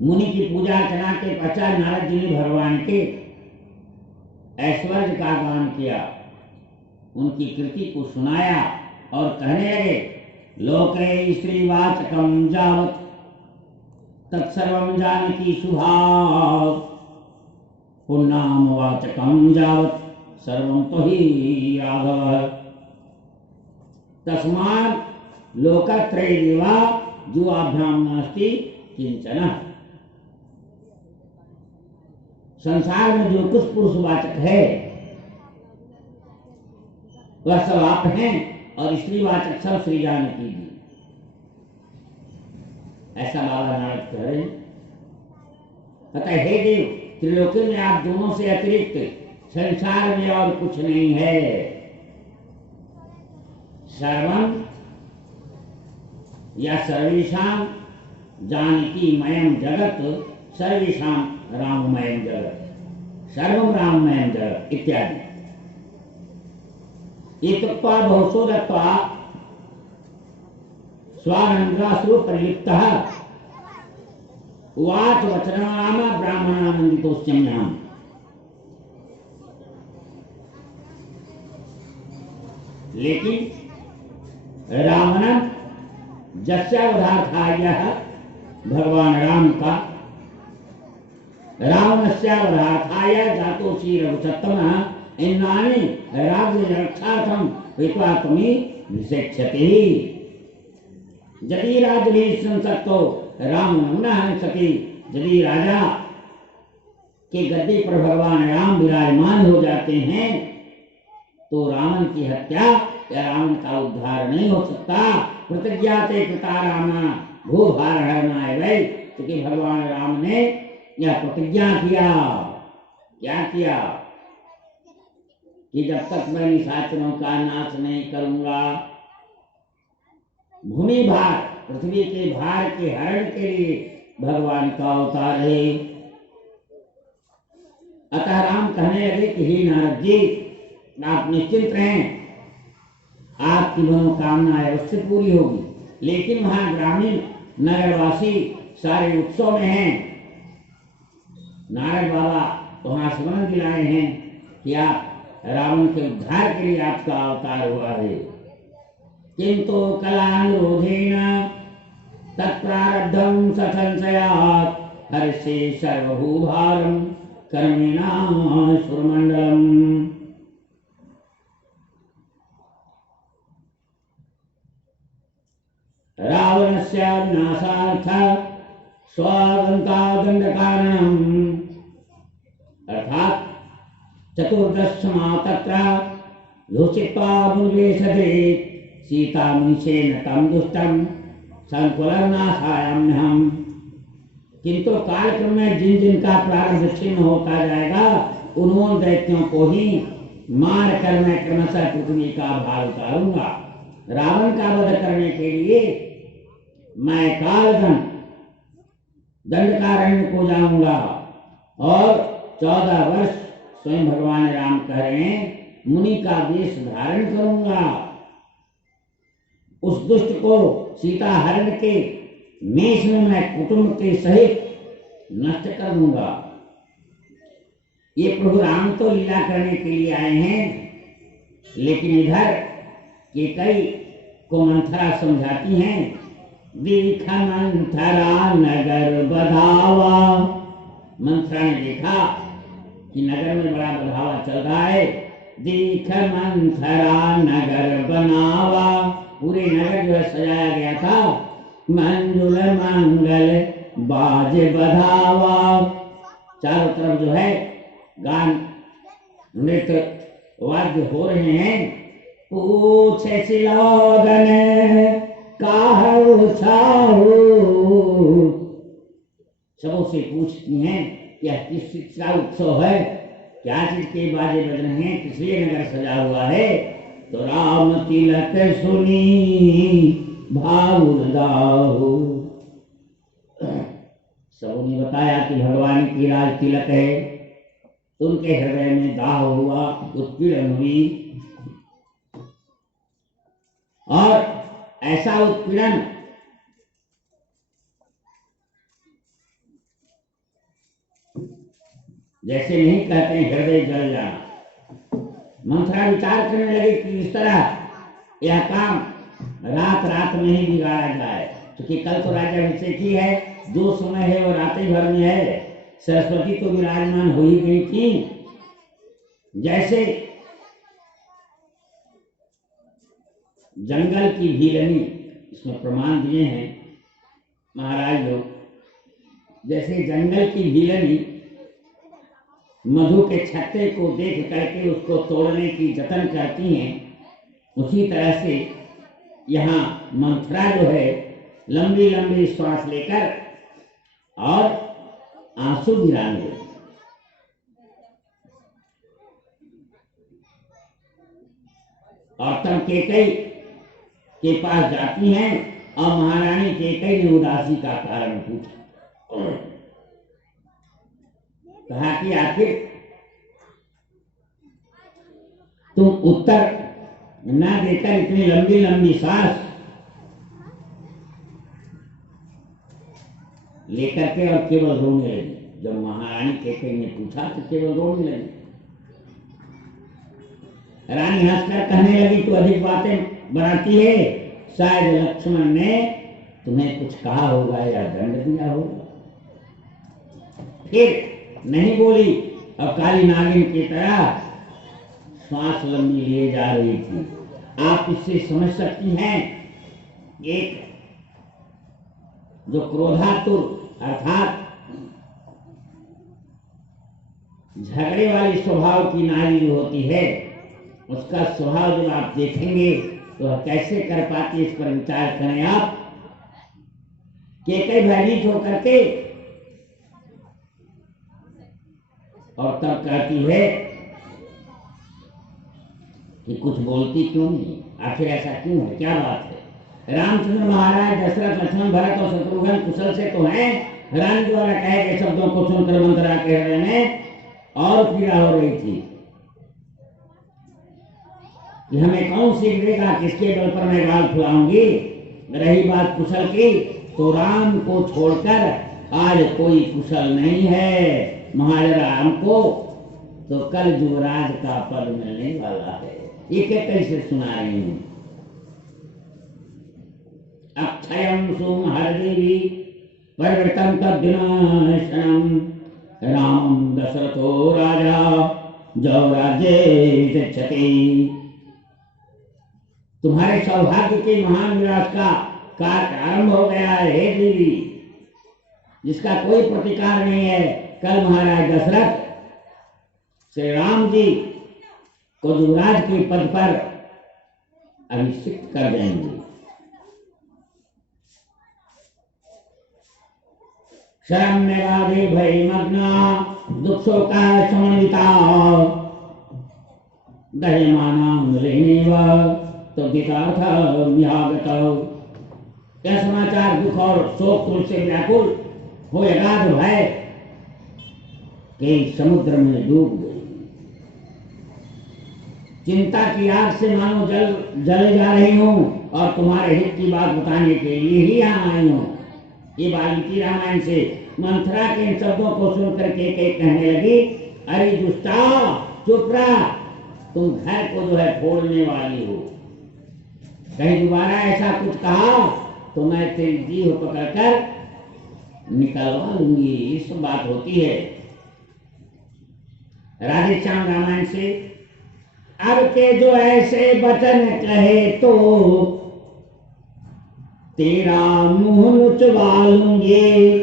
मुनि की पूजा अर्चना के पश्चात नारद जी ने भगवान के ऐश्वर्य का गान किया, उनकी कृति को सुनाया और कहने लगे, लोके श्रीवाचकम जावत तत्सर्वं जानकी शुभाव, पुण्णाम वाचकम जावत सर्वं त्वयि राघव, तस्मात् लोकत्रयेवा जुआभ्याम नास्ति किंचन। संसार में जो कुछ पुरुषवाचक है वह सब आप हैं, और स्त्रीवाचक सब श्री जानकी जी। ऐसा बाबा नारद कह रहे हैं। अतः हे देव, त्रिलोकी में आप दोनों से अतिरिक्त संसार में और कुछ नहीं है। सर्वम या सर्वेषां जानकी मयम जगत, सर्वेषां राममयम जगत, सर्वम राममयम जगत इत्यादि। एतत्वा बहुसो दत्वा स्वानंदाश्रु परिलिप्तः उवाच वचनाम ब्राह्मणानंदितोस्म्यहम्। लेकिन रावण जस्यावधार्थायः भगवान राम का रावणस्यावधार्थाय जातोषि रघुसत्तमः इन्नानि राज्यरक्षार्थं कृत्वा त्वमि विशिक्षति। यदि राज्यभीषण सक्तो राम न हन सके, यदि राजा के गद्दे पर भगवान राम विराजमान हो जाते हैं तो रावण की हत्या या रावण का उद्धार नहीं हो सकता। प्रतिज्ञा ते कृता राम भूभार हरणाय वै, क्योंकि भगवान राम ने यह प्रतिज्ञा किया। क्या किया? कि जब तक मैं निशाचरों का नाश नहीं करूंगा, भूमि भार, पृथ्वी के भार के हरण के लिए भगवान का अवतार है। अतः राम कहने लगे कि हे नारद जी, आप निश्चिंत रहें, आपकी मनोकामना अवश्य पूरी होगी। लेकिन वहां ग्रामीण नगरवासी सारे उत्सव में हैं। नारद बाबा वहां स्मरण दिलाए हैं कि आप रावण के उद्धार के लिए आपका अवतार हुआ है। किंतु कलानुरोधेन तत्प्रारब्धं ससंशयात् हर्षे सर्वभूभारं कर्मेणा सुरमंडलम्। रावणस्य विनाशार्थं स्वागतादंडकारणम्, अर्थात चतुर्दशमा तत्र योषित्वा मुनिवेशते सीतामीशेन तं दुष्टं संकुलनाशायाम्यहम्। किंतु कालक्रम में जिन जिन का प्रारंभ छिन्न होता जाएगा, उन्होंने दैत्यों को ही मार कर मैं क्रमशः पृथ्वी का भार उतारूंगा। रावण का वध करने के लिए मैं कालदंड दंडकारण्य को जाऊंगा और 14 वर्ष स्वयं भगवान राम कह रहे हैं मुनि का वेश धारण करूंगा। उस दुष्ट को सीता हरण के मेष में मैं कुटुंब के सहित नष्ट कर दूंगा। ये प्रभु राम तो लीला करने के लिए आए हैं, लेकिन इधर कैकेयी को मंथरा समझाती हैं, देख मंथरा नगर बधावा। मंथरा ने देखा कि नगर में बड़ा बधावा चल रहा है। देख मंथरा नगर बनावा, पूरे नगर जो है सजाया गया था। मंजुल मंगल बाज बधावा, चारों तरफ जो है गान नृत्य वाद्य हो रहे हैं। पूछे सिलोगन सबों से पूछती हैं यह किस चीज का उत्सव है, क्या चीज के बाजे बज रहे हैं, किस लिए नगर सजा हुआ है। तो राम तिलक सुनी भावुर दाहु, सबों ने बताया कि भगवान की राज तिलक है। उनके हृदय में दाह हुआ, उत्पीड़न हुई, और ऐसा उत्पीड़न जैसे नहीं कहते हैं हृदय जल जाना। मंथरा विचार करने लगे कि इस तरह यह काम रात रात में ही बिगाड़ा जाए, क्योंकि कल तो राज्याभिषेक ही है, जो समय है वो रात ही भर में है। सरस्वती तो विराजमान हो ही गई थी। जैसे जंगल की भीलनी, इसमें प्रमाण दिए हैं महाराज लोग, जैसे जंगल की भीलनी मधु के छत्ते को देख करके उसको तोड़ने की जतन करती हैं, उसी तरह से यहाँ मंथरा जो है लंबी लंबी श्वास लेकर और आंसू गिराने लगी। और तब कैकेयी के पास जाती हैं और महारानी कैकेयी ने उदासी का कारण पूछा। कहा कि आखिर तुम उत्तर न देकर इतनी लंबी लंबी सांस लेकर के और केवल रोने लगी। जब महारानी कैकेयी ने पूछा तो केवल रोने लगी। रानी हंसकर कहने लगी, तो अधिक बातें बनाती है, शायद लक्ष्मण ने तुम्हें कुछ कहा होगा या दंड दिया होगा। फिर नहीं बोली और काली नागिन की तरह श्वास लंबी लिए जा रही थी। आप इससे समझ सकती हैं, एक जो क्रोधातुर अर्थात झगड़े वाली स्वभाव की नारी जो होती है, उसका स्वभाव जब आप देखेंगे तो कैसे कर पाती, इस पर विचार करें आप। कैकेयी भयभीत होकर के और तब कहती है कि कुछ बोलती क्यों नहीं, आखिर ऐसा क्यों है, क्या बात है। रामचंद्र महाराज दशरथ लक्ष्मण भरत और शत्रुघ्न कुशल से तो हैं। रानी द्वारा कहे गए शब्दों को सुनकर मंथरा के हृदय में और पीड़ा हो रही थी कि हमें कौन सीख देगा, किसके बल पर मैं गाल फुलाऊंगी। रही बात कुशल की, तो राम को छोड़कर आज कोई कुशल नहीं है। महाराज राम को तो कल युवराज का पद मिलने वाला है। ये क्या कैसे सुना रही हूं। अक्षयम सुम हर देवी परिवर्तन तद्विनाशनम राम दशरथो राजा जो राज्य गच्छति। तुम्हारे सौभाग्य के महान विनाश का कार्य आरंभ हो गया है हे देवी, जिसका कोई प्रतिकार नहीं है। कल महाराज दशरथ श्री राम जी को युवराज के पद पर अभिषिक्त कर देंगे। शरण्य राधे भय मग्ना दुखों का समन्विता दह्यमानां लेनेव तो यह समाचार दुख और शोक तुमसे व्याकुल हो अगाध भय कि समुद्र में डूब गई। चिंता की आग से मानो जले जा रही हूँ और तुम्हारे हित की बात बताने के लिए ही यहाँ आई हूँ। ये वाल्मीकि रामायण से मंथरा के इन शब्दों को सुनकर के कहने लगी, अरे दुष्टा चुप रहा, तुम घर को जो है फोड़ने वाली हो। कहीं दोबारा ऐसा कुछ कहा तो मैं तेरी जीभ पकड़कर निकलवा लूंगी। इस बात होती है। राधेश्याम रामायण से अब के जो ऐसे वचन कहे तो तेरा मुंह नुचवा लूंगी।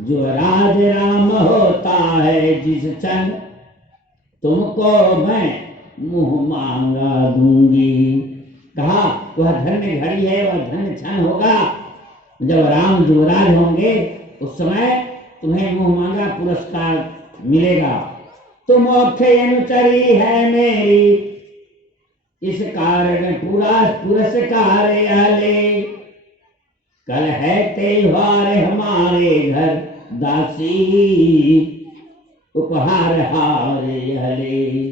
जो राज राम होता है जिस क्षण तुमको मैं मुंह मांगा दूंगी। कहा वह धन्य घड़ी है, वह धन्य क्षण होगा जब राम युवराज होंगे, उस समय तुम्हें मुंह मांगा पुरस्कार मिलेगा। तुम अक्षय अनुचरी है मेरी, इस कारण पूरा पुरस्कार ले। कल है त्योहार हमारे घर दासी, उपहार हारे हले।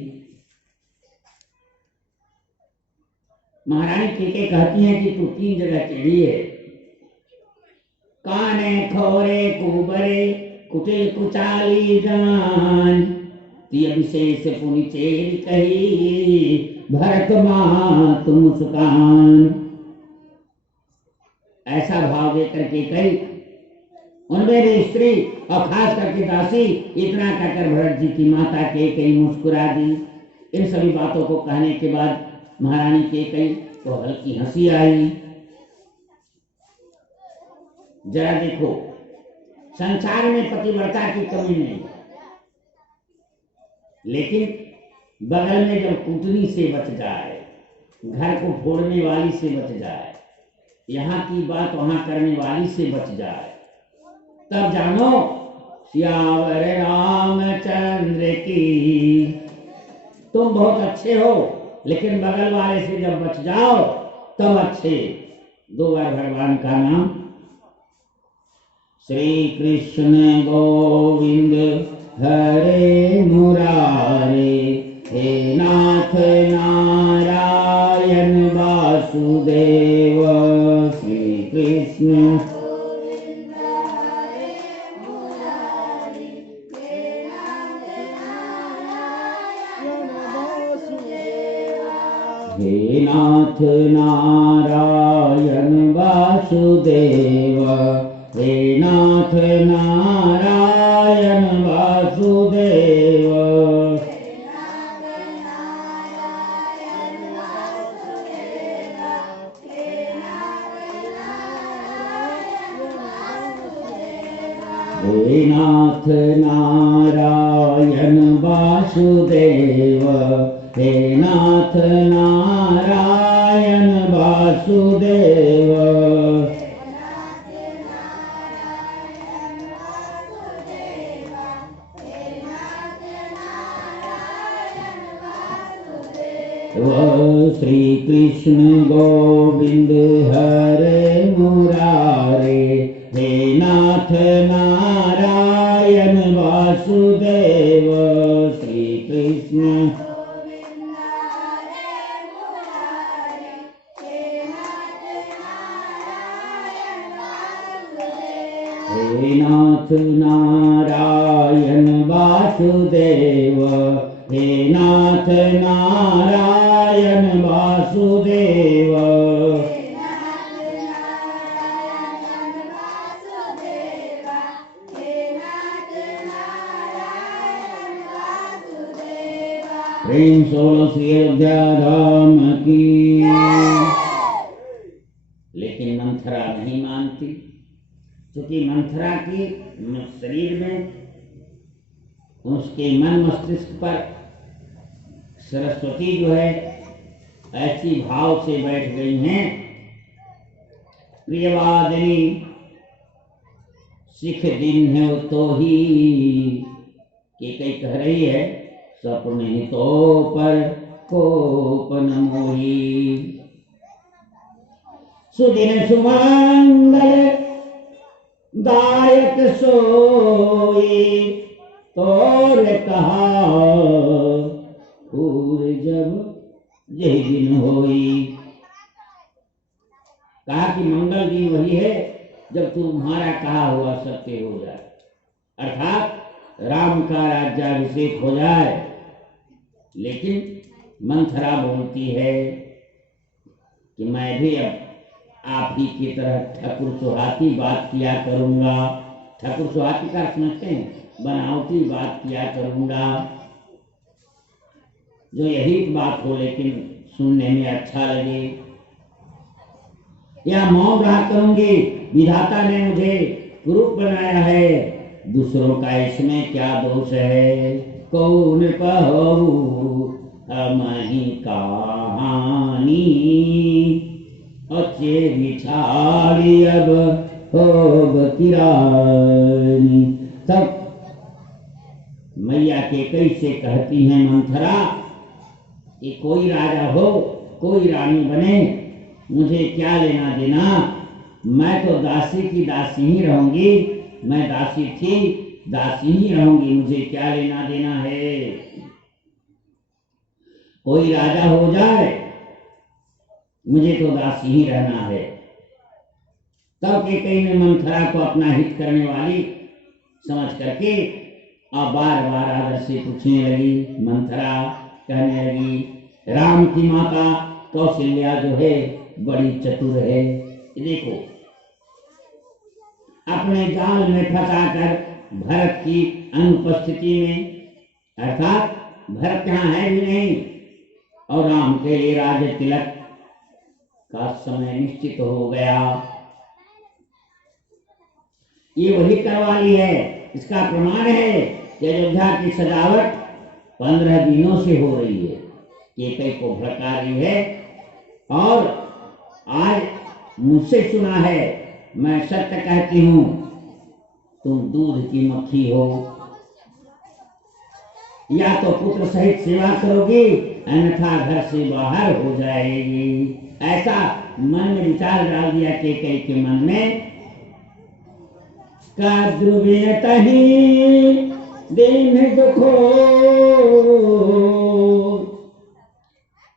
महारानी कैकेयी कहती हैं कि तू 3 जगह चिड़ी है, काने खोरे कुबरे कुटिल कुचाली जान, तिय विशेष पुनि चेर कही, भरत मात मुस्कान। ऐसा भाव देकर के कई उनमें भी स्त्री और खास करके दासी इतना कहकर भरत जी की माता के कई मुस्कुरा दी। इन सभी बातों को कहने के बाद महारानी के कई को हल्की हंसी आई। जरा देखो, संसार में पतिव्रता की कमी नहीं, लेकिन बगल में जब कुटनी से बच जाए, घर को फोड़ने वाली से बच जाए, यहाँ की बात वहां करने वाली से बच जाए, तब जानो सियावर रामचंद्र की। तुम बहुत अच्छे हो, लेकिन बगल वाले से जब बच जाओ तब अच्छे। दो बार भगवान का नाम। श्री कृष्ण गोविंद हरे मुरारे, हे नाथ नारायण वासुदेव। श्री कृष्ण हे नाथ नारायण वासुदेव, हे नाथ नारायण वासुदेव। हे नाथ नारायण वासुदेव, हे नाथ नारायण वासुदेव। श्री कृष्ण गोविंद हरे मुरारे, हे नाथ नारायण वासुदेव। श्री कृष्ण हे नाथ नारायण वासुदेव, हे नाथ नारायण वासुदेव। प्रेम सोलो श्री अयोध्या धाम की। लेकिन मंथरा नहीं मानती, क्योंकि मंथरा की शरीर में, उसके मन मस्तिष्क पर सरस्वती जो है ऐसी भाव से बैठ गई हैं। प्रियवादिनी सिख दिन है तो ही कि कई कह रही है, सपने ही तो पर कोपन मोही। सुदिन सुमंगल दायक सोई, तोर कहा पूर जब यही दिन होई। कहा कि मंगल दिन वही है जब तुम्हारा कहा हुआ सत्य हो जाए, अर्थात राम का राज्याभिषेक हो जाए। लेकिन मंथरा बोलती है कि मैं भी अब आप ही की तरह ठाकुर सुहाती बात किया करूंगा। ठाकुर सुहाती का समझते हैं, बनावटी बात किया करूंगा, जो यही बात हो लेकिन सुनने में अच्छा लगे। या मौन रहा करूंगी, विधाता ने मुझे कुरूप बनाया है, दूसरों का इसमें क्या दोष है। कौन कहूँ हम ही कहानी, अच्छे बिछाड़ी अब होब किरानी। तब मैया के कैसे कहती हैं मंथरा कि कोई राजा हो, कोई रानी बने, मुझे क्या लेना देना, मैं तो दासी की दासी ही रहूंगी। मैं दासी थी, दासी ही रहूंगी, मुझे क्या लेना देना है। कोई राजा हो जाए, मुझे तो दासी ही रहना है। तब कैकेयी ने मंथरा को अपना हित करने वाली समझ करके और बार बार आदर से पूछने लगी। मंथरा कहने लगी, राम की माता कौशल्या जो है बड़ी चतुर है। देखो, अपने जाल में फंसाकर भरत की अनुपस्थिति में, अर्थात भरत यहाँ है भी नहीं और राम के लिए राज्य तिलक का समय निश्चित हो गया, ये वही करवा ली है। इसका प्रमाण है कि अयोध्या की सजावट 15 दिनों से हो रही है, केकई को भड़का रही है और आज मुझसे सुना है, मैं सत्य कहती हूं, तुम दूध की मक्खी हो, या तो पुत्र सहित सेवा करोगी अन्यथा घर से बाहर हो जाएगी। ऐसा मन में विचार डाल दिया केकई के मन में। का ध्रुविन तही दीन दुखो,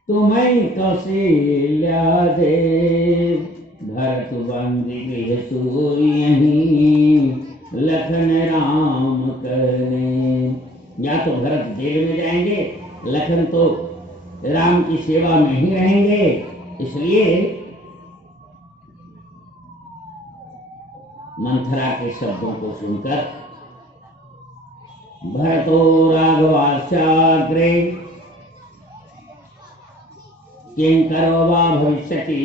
तुम्हें कौशल्या दे, भरत बंदी गृह यहीं लखन राम करने। या तो भरत जेल में जाएंगे, लखन तो राम की सेवा में ही रहेंगे। इसलिए मंथरा के शब्दों को सुनकर भरतो राघवाचाग्रे किंकरो वा भविष्यति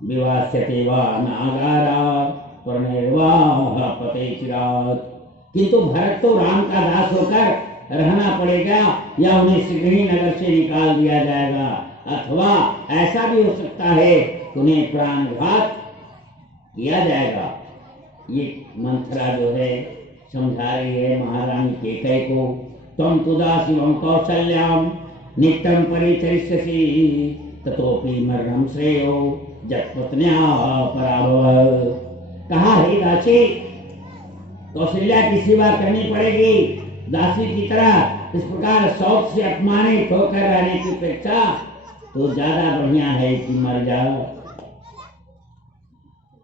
विवास्यते वा नागारा प्रणेर्वाह पते चिरात। किंतु भरत तो राम का दास होकर रहना पड़ेगा या उन्हें शीघ्र ही नगर से निकाल दिया जाएगा, अथवा ऐसा भी हो सकता है कि उन्हें प्राणघात किया जाएगा। ये मंथरा जो है समझा रही है महारानी केकई को। त्वं तुदा शिवम कौशल्याम नित्यं परिचरिष्यसि ततोपि मरणं श्रेयो जत्पत्न्या पराभव। कहा, हे दासी, कौशल्या की सेवा करनी पड़ेगी दासी की तरह। इस प्रकार शौक से अपमानित होकर रहने की अपेक्षा तो ज्यादा बढ़िया है कि मर जाओ।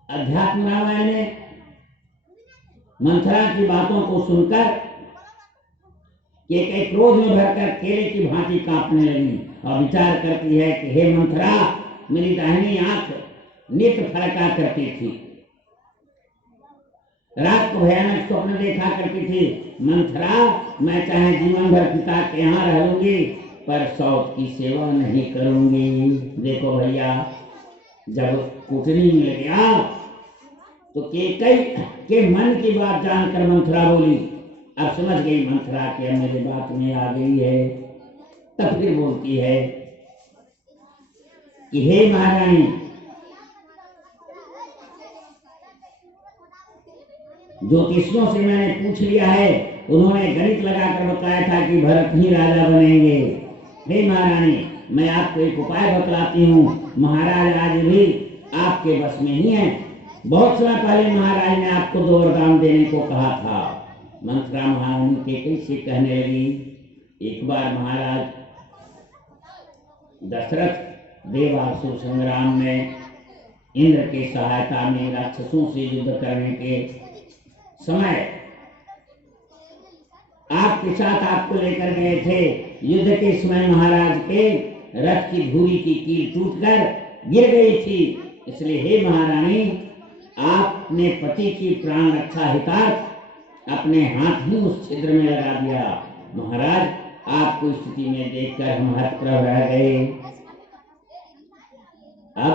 अध्यात्म रामायण में मंथरा की बातों को सुनकर केकई क्रोध में भरकर केले की भांति कांपने लगी और विचार करती है कि हे मंथरा, मेरी दाहिनी आंख नित्य फड़का करती थी, रात को भयानक स्वप्न देखा करती थी। मंथरा, मैं चाहे जीवन भर पिता के यहाँ रह लूंगी पर सौत की सेवा नहीं करूंगी। देखो भैया, जब कुटनी मिल गया तो केकई के मन की बात जानकर मंथरा बोली। अब समझ गई मंथरा कि अब मेरी बात में आ गई है। तब फिर बोलती है कि हे महारानी, ज्योतिषियों से मैंने पूछ लिया है, उन्होंने गणित लगाकर बताया था कि भरत ही राजा बनेंगे। हे महारानी, मैं आपको एक उपाय बतलाती हूँ। महाराज आज भी आपके बस में ही है। बहुत समय पहले महाराज ने आपको 2 वरदान देने को कहा था। मंथरा महारानी केकई से कहने लगी, एक बार महाराज दशरथ देवासुर संग्राम में इंद्र की सहायता में राक्षसों से युद्ध करने के समय आपके साथ आपको लेकर गए थे। युद्ध के समय महाराज के रथ की धूरी की कील टूटकर गिर गई थी। इसलिए हे महारानी, आपने पति की प्राण रक्षा हितार्थ अपने हाथ ही उस छिद्र में लगा दिया। महाराज, आपको स्थिति में देखकर हम हतप्रभ रह गए। अब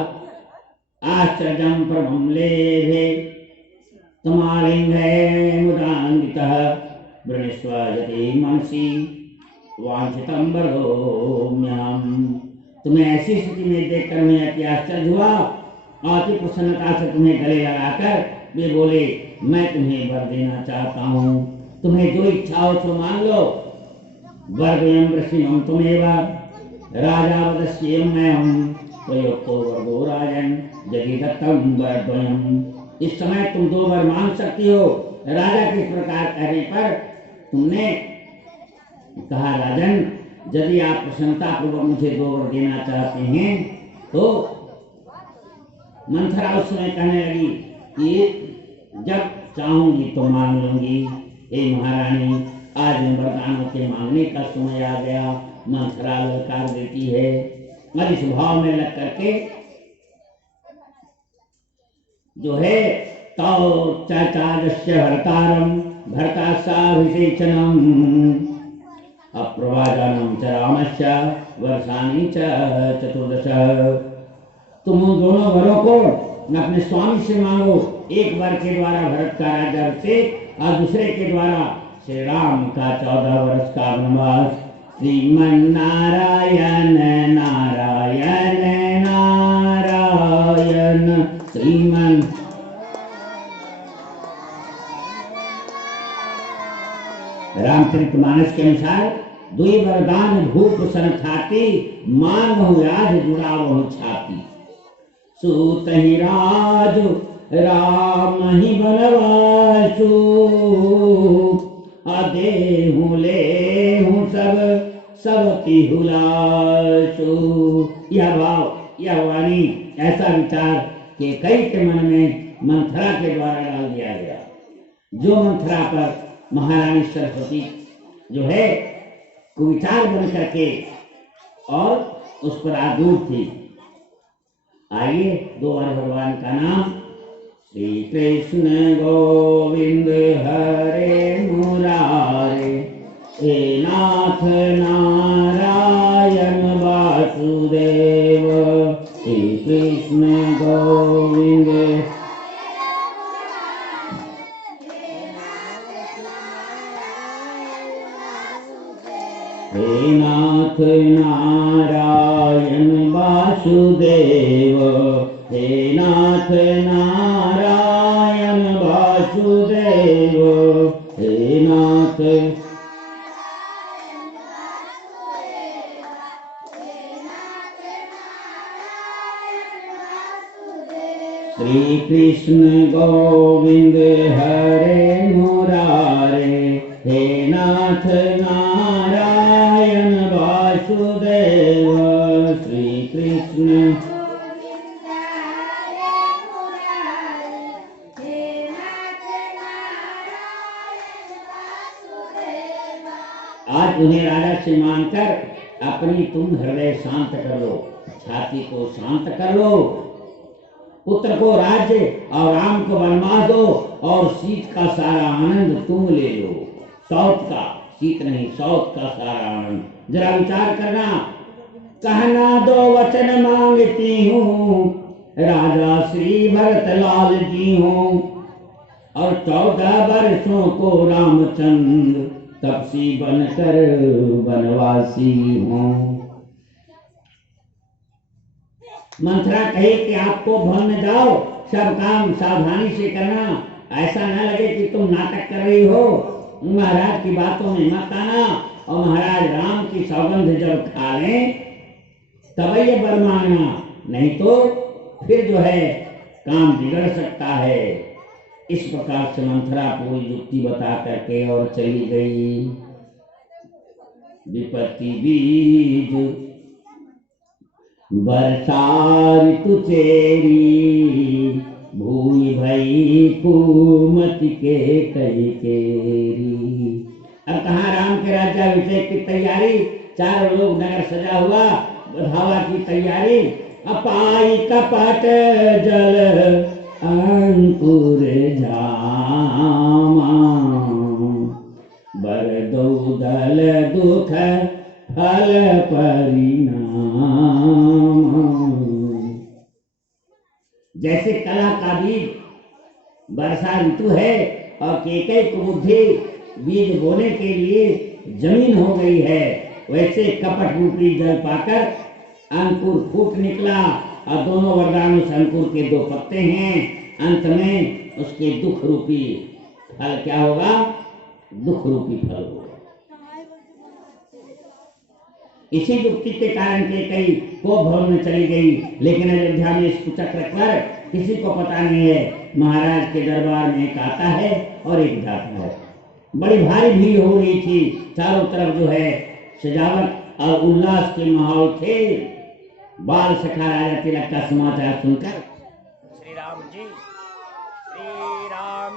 आश्चर्यं प्रभं लेभे तमालिंगे मुदान्वितः वृणीष्व यदि मनसि वांछितं वरदोम्यहम्। तुम्हें ऐसी स्थिति में देखकर मैं अति आश्चर्य हुआ और अति प्रसन्नता से तुम्हें गले लगाकर वे बोले, मैं तुम्हें वर देना चाहता हूँ, तुम्हें जो इच्छा हो सो मान लो। वरद्वयं वृषिणं त्वमेव राजा वदस्येयं मह्यं प्रयोक्तो वरदो राजन् यदि दत्तं वरद्वयम्। इस समय तुम 2 वर मांग सकती हो। राजा के इस प्रकार कहने पर तुमने कहा, राजन, यदि आप प्रसन्नता पूर्वक मुझे 2 वर देना चाहते हैं तो। मंथरा उस समय कहने लगी कि जब चाहूंगी तो मांग लूंगी। हे महारानी, आज वरदानों के मांगने का समय आ गया। मंथरा ललकार देती है और इस भाव में लग करके जो है तौ चाचाजस्य भर्तारम भर्ता साभिषेचनम अप्रवादानम च रामस्य वर्षाणि च चतुर्दश। तुम उन दोनों वरों को अपने स्वामी से मांगो। एक वर के द्वारा भरत का राज्याभिषेक और दूसरे के द्वारा श्री राम का 14 वर्ष का वनवास। श्रीमन नारायण नारायण नारायण श्रीमन रामचरितमानस के अनुसार दुई वरदान भूप सन थाती मांगहु आज जुड़ावहु छाती। सूत ही राज राम ही बनवासु अदेहु लेहु सब सब तिहुलासु। यह भाव, यह वाणी, ऐसा विचार के कई के मन में मंथरा के द्वारा डाल दिया गया। जो मंथरा पर महारानी सरस्वती जो है कुविचार बन करके और उस पर आरूढ़ थी। आइए दो बार भगवान का नाम। श्री कृष्ण गोविंद हरे मुरारे हे नाथ नारायण वासुदेव। हे कृष्ण गोविंद हे नाथ नारायण वासुदेव। हे नाथ नारायण वासुदेव। हे नाथ श्री कृष्ण गोविंद हरे मुरारे हे नाथ नारायण वासुदेव। श्री कृष्ण आज उन्हें राजा से मानकर अपनी तुम हृदय शांत कर लो, छाती को शांत कर लो। पुत्र को राज्य और राम को वनवास दो और सीत का सारा आनंद तुम ले लो। सौत का, सीत नहीं, सौत का सारा आनंद। जरा विचार करना। कहना दो वचन मांगती हूँ, राजा श्री भरत लाल जी हूँ और 14 वर्षों को रामचंद्र तपसी बनकर वनवासी हूँ। मंथरा कहे कि आपको भवन में जाओ, सब काम सावधानी से करना, ऐसा न लगे कि तुम नाटक कर रही हो। महाराज की बातों में मत आना और महाराज राम की सौगंध जब खा लें तब ये वर मांगना, नहीं तो फिर जो है काम बिगड़ सकता है। इस प्रकार से मंथरा पूरी युक्ति बता करके और चली गई। विपत्ति बीज वर्षा ऋतु चेरी भूमि भई कुमति के कई केरी। अब कहाँ राम के राज्याभिषेक की तैयारी, चारों लोग नगर सजा हुआ, बधावा की तैयारी। अपाई कपट जल अंकुर झामा बरदौ दल दुख फल परिणाम। जैसे कला का बीज वर्षा ऋतु है और केकई कुबुद्धि बीज बोने के लिए जमीन हो गई है, वैसे कपट रूपी जल पाकर अंकुर फूट निकला और दोनों वरदानों से अंकुर के 2 पत्ते हैं। अंत में उसके दुख रूपी फल क्या होगा? दुख रूपी फल होगा। इसी युक्ति के कारण केकई को भवन में चली गई, लेकिन अयोध्या में इस कुचक्र पर किसी को पता नहीं है। महाराज के दरबार में एक आता है और एक जाता है। बड़ी भारी भीड़ हो रही थी, चारों तरफ जो है सजावट और उल्लास के माहौल थे। बाल सखा राजा तिलक का समाचार सुनकर श्री राम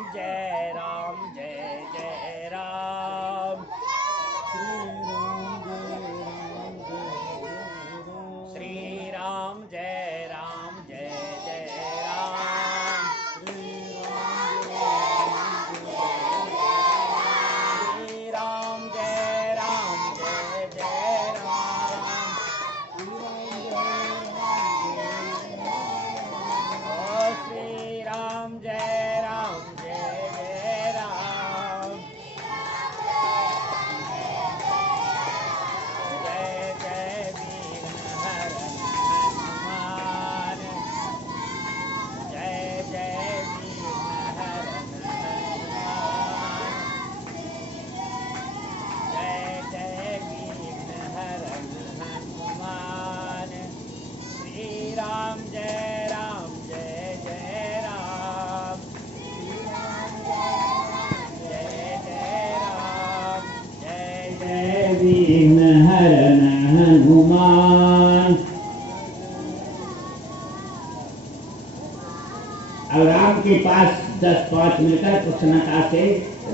के पास 10-5 मिलकर प्रसन्नता से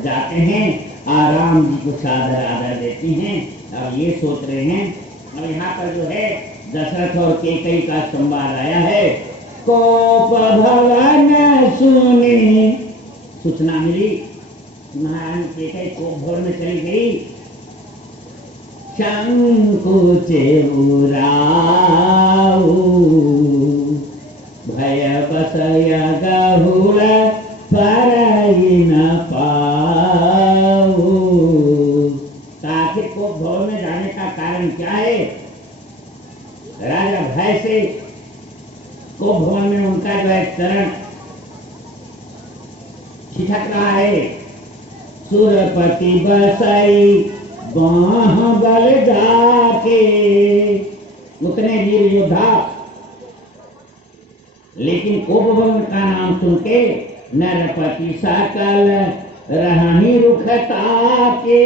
जाते हैं और राम जी को सादर आदर देते हैं। अब ये सोच रहे हैं, अब यहाँ पर जो है दशरथ और कैकेयी का संवाद आया है। कोप भवन सुनी, सूचना मिली, महारानी कैकेयी कोप भवन में चली गई। शंकुचे उराऊ भय बसय गहुल परई न पाऊ। आखिर कोप भवन में जाने का कारण क्या है? राजा भय से कोप भवन में उनका जो है चरण छिटक रहा है। सुरपति बसई बाह बल जाके, उतने वीर योद्धा, लेकिन कोप भवन का नाम सुन के नरपति सकल रहनी रुखता के।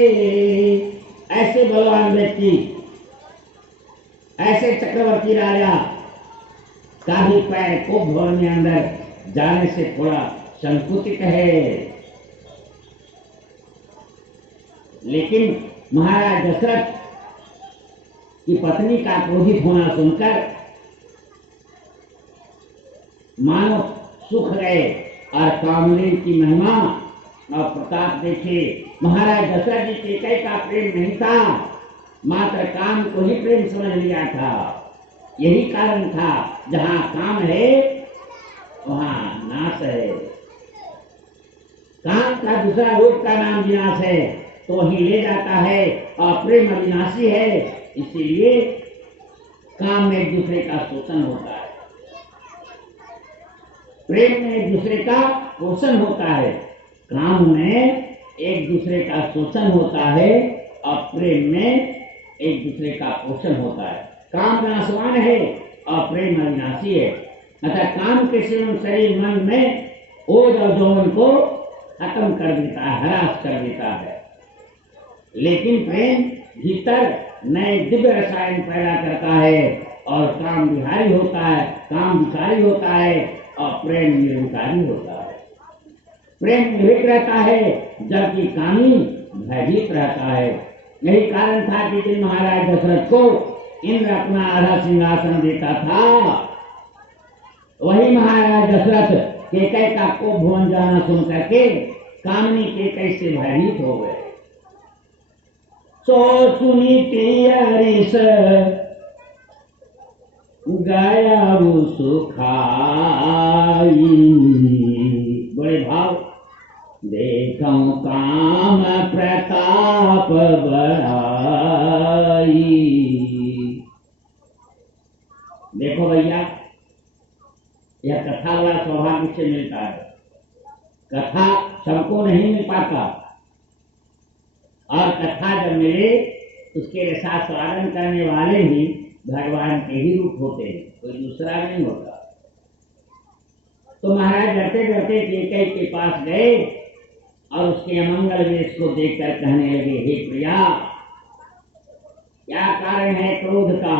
ऐसे बलवान व्यक्ति, ऐसे चक्रवर्ती राजा का भी पैर कोप भवन में अंदर जाने से थोड़ा संकुचित है। लेकिन महाराज दशरथ की पत्नी का क्रोधित होना सुनकर मानो सुख गए और कामदेव की महिमा और प्रताप देखे। महाराज दशरथ जी कैकेयी का प्रेम नहीं था, मात्र काम को ही प्रेम समझ लिया था। यही कारण था, जहां काम है वहां नाश है। काम का दूसरा रूप का नाम विनाश है, तो वही ले जाता है, और प्रेम अविनाशी है, इसीलिए काम में एक दूसरे का शोषण होता है, प्रेम में एक दूसरे का पोषण होता है। काम में एक दूसरे का शोषण होता है और प्रेम में एक दूसरे का पोषण होता है। काम नाशवान है और प्रेम अविनाशी है। अतः काम के सेवन शरीर मन में ओज और यौवन को खत्म कर देता है, हरास कर देता है। लेकिन प्रेम भीतर नए दिव्य रसायन पैदा करता है और काम विहारी होता है, काम विकारी होता है और प्रेम निर्विकारी होता है। प्रेम निर्भीक रहता है जबकि कामी भयभीत रहता है। यही कारण था कि जिन महाराज दशरथ को इंद्र अपना आधा सिंहासन देता था, वही महाराज दशरथ कैकेयी का कोप भवन जाना सुन करके कामनी कैकेयी से भयभीत हो गए। सो सुनी तियरिस गया सुखाई, बड़े भाव देखो काम प्रताप बढ़ाई। देखो भैया, यह कथा बड़ा सौभाग्य से मिलता है। कथा सबको नहीं मिल पाता, और कथा जब मिले उसके रसास्वादन करने वाले ही भगवान के ही रूप होते हैं, कोई दूसरा नहीं होता। तो महाराज डरते डरते कैकेयी के पास गए और उसके अमंगल वेश को देखकर कहने लगे, हे प्रिया, क्या कारण है क्रोध का?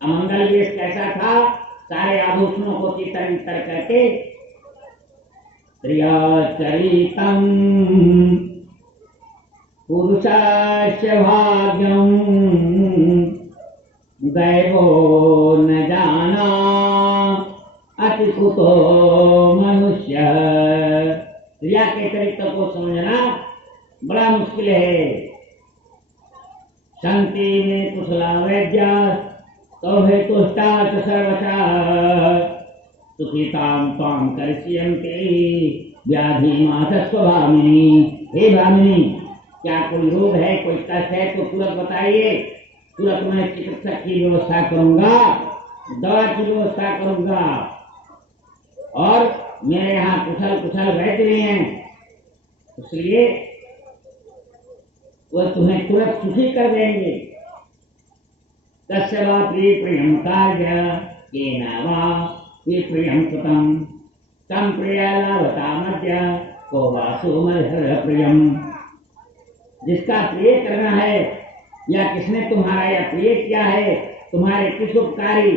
अमंगल वेश कैसा था? सारे आभूषणों को तितर बितर करके प्रिया चरितम पुरुषस्य भाग्यम दैवो न जाना अति कुतो मनुष्य। प्रिया के चरित्र को समझना बड़ा मुश्किल है। शांति में कुशला वैद्य तो है तुष्टा सर्वथा सुखिताम ताम करिष्यन्ते व्याधि माथ स्वभामिनी। हे भामिनी, क्या कोई रोग है, कोई कष्ट है तो तुरंत बताइए, तुरंत मैं चिकित्सक की व्यवस्था करूंगा, दवा की व्यवस्था करूंगा। और मेरे यहाँ कुशल वैद्य नहीं है, इसलिए वह तुम्हें तुरंत सुखी कर देंगे। तस्य वा प्रियं कार्य येन वा प्रियं कृतं तं प्रियलाभतामद्य को वा सोमहर प्रियम। जिसका प्रिय करना है या किसने तुम्हारा या प्रिय किया है, तुम्हारे किस उपकारी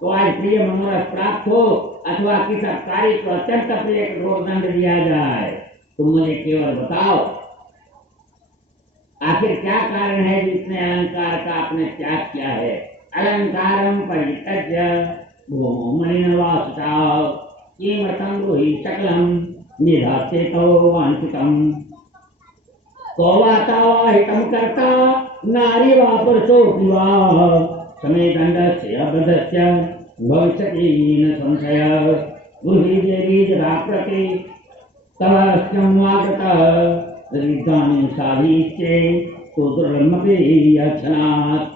तो आज प्रिय मनोरथ प्राप्त हो अथवा किस अपकारी को अत्यंत प्रिय कठोर दंड दिया जाए, तो मुझे केवल बताओ, आखिर क्या कारण है जिसने अलंकार का आपने त्याग किया है? अलंकारम परित्यज्य भूमौ मलिनवासुताः किमर्थं ब्रूहि सकलं निधास्यतो वांछितम्। को वा तावाहितं कर्ता नारी वा पुरुषोऽपि वा समे दण्डस्य बद्धस्य भविष्यति न संशयः। ब्रूहि देवी यदा प्रति तवस्यं वागतः इदानीं साधीश्चे तो दुर्लभमपि यक्षणात्।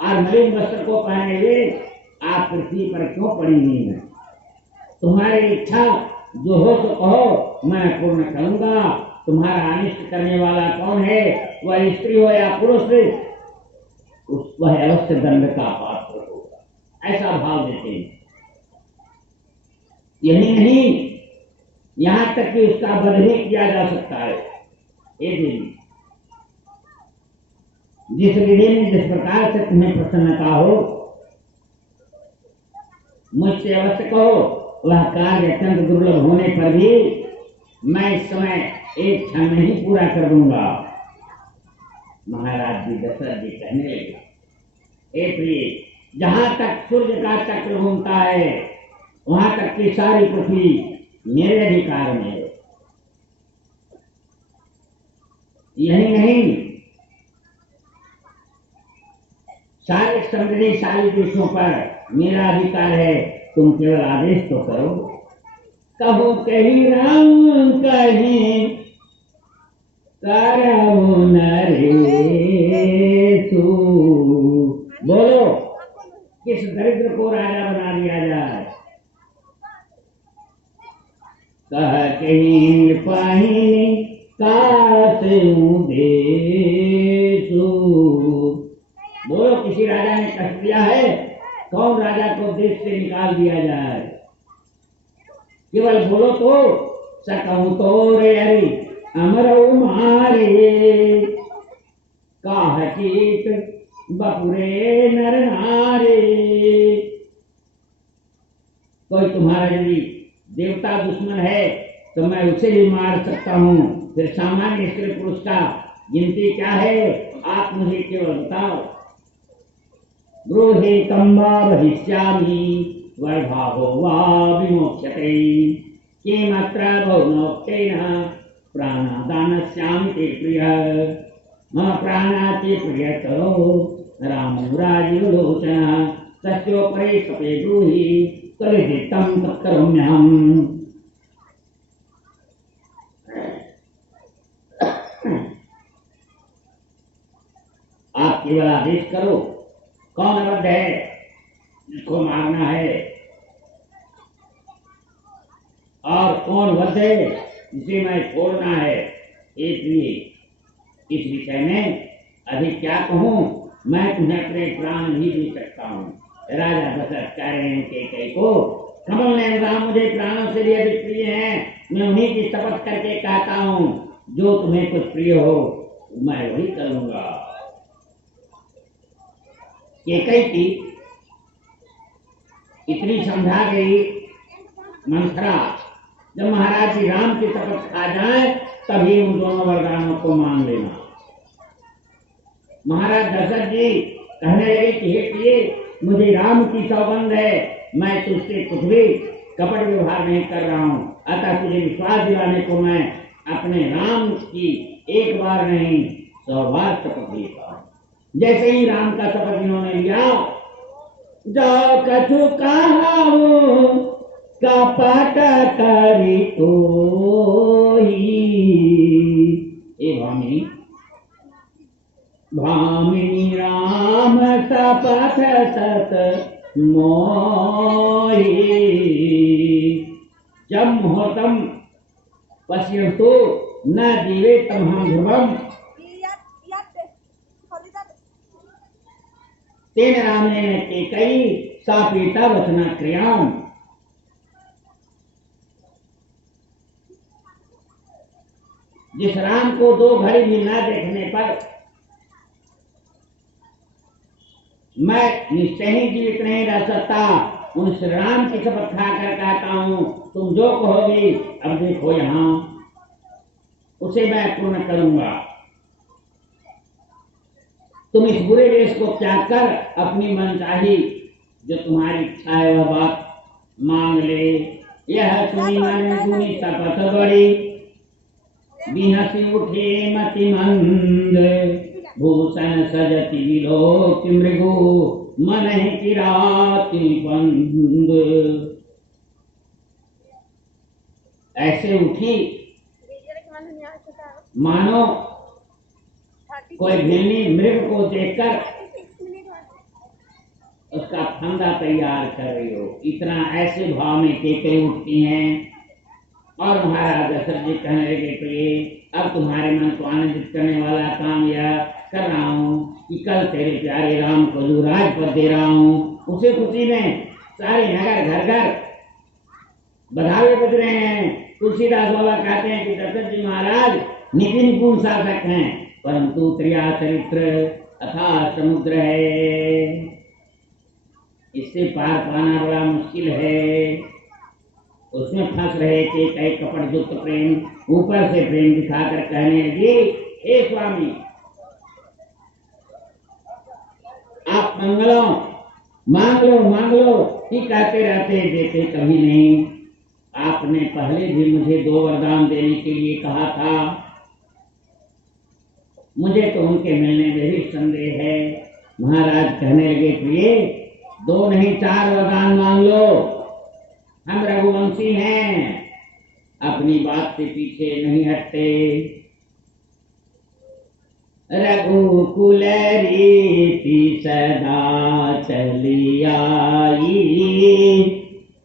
आज मलिन वस्त्र को पहने हुए आप पृथ्वी पर क्यों पड़ी हुई हैं? तुम्हारी इच्छा जो हो तो कहो, मैं पूर्ण करूंगा। तुम्हारा अनिष्ट करने वाला कौन है? वह स्त्री हो या पुरुष, वह अवश्य दंड का पात्र होगा, ऐसा भाव देते हैं। यही नहीं, यहां तक कि उसका वध भी किया जा सकता है। ये देवी, जिस विधि में जिस प्रकार से तुम्हें प्रसन्नता हो, मुझसे अवश्य कहो। वह कार्य अत्यंत दुर्लभ होने पर भी मैं इस समय एक क्षण में ही पूरा कर दूंगा। महाराज जी दशरथ जी कहने लगे, हे प्रिय, जहां तक सूर्य का चक्र घूमता है वहां तक की सारी पृथ्वी मेरे अधिकार में है। यही नहीं, सारे समृद्धिशाली देशों पर मेरा अधिकार है। तुम केवल आदेश तो करो। कहो कहीं राम कहीं करहु नरेषु। बोलो, किस दरिद्र को राजा बना दिया जाए? कह कहीं पाहिनी कासु देशु। बोलो, किसी राजा ने कष्ट दिया है? कौन राजा को देश से निकाल दिया जाए? केवल बोलो तो सकहु तो रे हरि अमरऊ मारे। काह कीट बपुरे नर नारे। कोई तुम्हारा यदि देवता दुश्मन है तो मैं उसे भी मार सकता हूँ। फिर सामान्य स्त्री पुरुष का गिनती क्या है? आप मुझे केवल बताओ। ब्रूहि कम्बा भविष्यामि वर्भाहो वा विमोक्ष्यते किमत्र बहुनोक्तेन प्राणदानस्यामि ते प्रियः मम प्राणाति प्रियतरो रामो राजीवलोचनः तस्योपरि सपे ब्रूहि कलिदितं तत्करोम्यहम्। आप केवल आदेश करो, कौन अवध है जिसको मारना है और कौन वध है जिसे मैं छोड़ना है। इसलिए इस विषय में अधिक क्या कहूँ, मैं तुम्हें अपने प्राण भी दे सकता हूँ। राजा दशरथ कह रहे हैं कैकेयी को, कमल नयन राम मुझे प्राणों से भी अधिक प्रिय हैं। मैं उन्हीं की शपथ करके कहता हूँ, जो तुम्हें कुछ प्रिय हो मैं वही करूंगा। कैकेयी की इतनी समझा गई मंथरा, जब महाराज जी राम की शपथ खा जाए तभी उन दोनों वरदानों को मान लेना। महाराज दशरथ जी कहने लगे कि हे प्रिय, मुझे राम की सौगंध है, मैं तुझसे कुछ भी कपट व्यवहार नहीं कर रहा हूँ। अतः तुझे विश्वास दिलाने को मैं अपने राम की एक बार नहीं 100 बार शपथ लेता हूँ। जैसे ही राम का शपथ इन्होंने लिया, जो कछु कहाऊं कपट करी कोई। ए भामिनी, भामिनी राम शपथ सत मोही। जब मुहूर्तम पश्यन्तु न जीवेतम हम ध्रुवम तेन रामेण कैकेयी सापीता वचना क्रियाम। जिस राम को 2 घड़ी भी न देखने पर मैं निश्चय ही जीवित नहीं रह सकता, उन श्री राम की शपथ खाकर कहता हूं, तुम जो कहोगे अब देखो यहां, उसे मैं पूर्ण करूंगा। तुम इस बुरे वेश को त्याग कर अपनी मनचाही जो तुम्हारी इच्छा है वह बात मांग ले। यह सुनी मैंने सुनी तपत बड़ी, बिहसी उठे मति मंद, भूषण सजति विलोक मृगु, मन की राति बंद। ऐसे उठी मानो कोई भेड़नी मृग को देखकर उसका फंदा तैयार कर रही हो, इतना ऐसे भाव में केकई उठती हैं। और महाराज दशरथ जी कहने लगे, प्रिय अब तुम्हारे मन को आनंदित करने वाला काम यह कर रहा हूँ कि कल तेरे प्यारे राम को जो राजपद दे रहा हूँ, उसे खुशी में सारे नगर घर घर बधाई बज रहे हैं। तुलसीदास बाबा कहते हैं कि दशरथ जी महाराज नितिन गुण शासक हैं, परंतु त्रिया चरित्र अथाह समुद्र है, इससे पार पाना बड़ा मुश्किल है। उसमें फंस रहे थे कई कपट युक्त प्रेम, ऊपर से प्रेम दिखाकर कहने लगी, हे स्वामी आप मंगलों मांग लो ही कहते रहते, देते कभी नहीं। आपने पहले भी मुझे 2 वरदान देने के लिए कहा था, मुझे तो उनके मिलने में भी संदेह है। महाराज कहने लगे, प्रिय 2 नहीं 4 वरदान मांग लो, हम रघुवंशी हैं, अपनी बात से पीछे नहीं हटते। रघुकुल रीति सदा चली आई,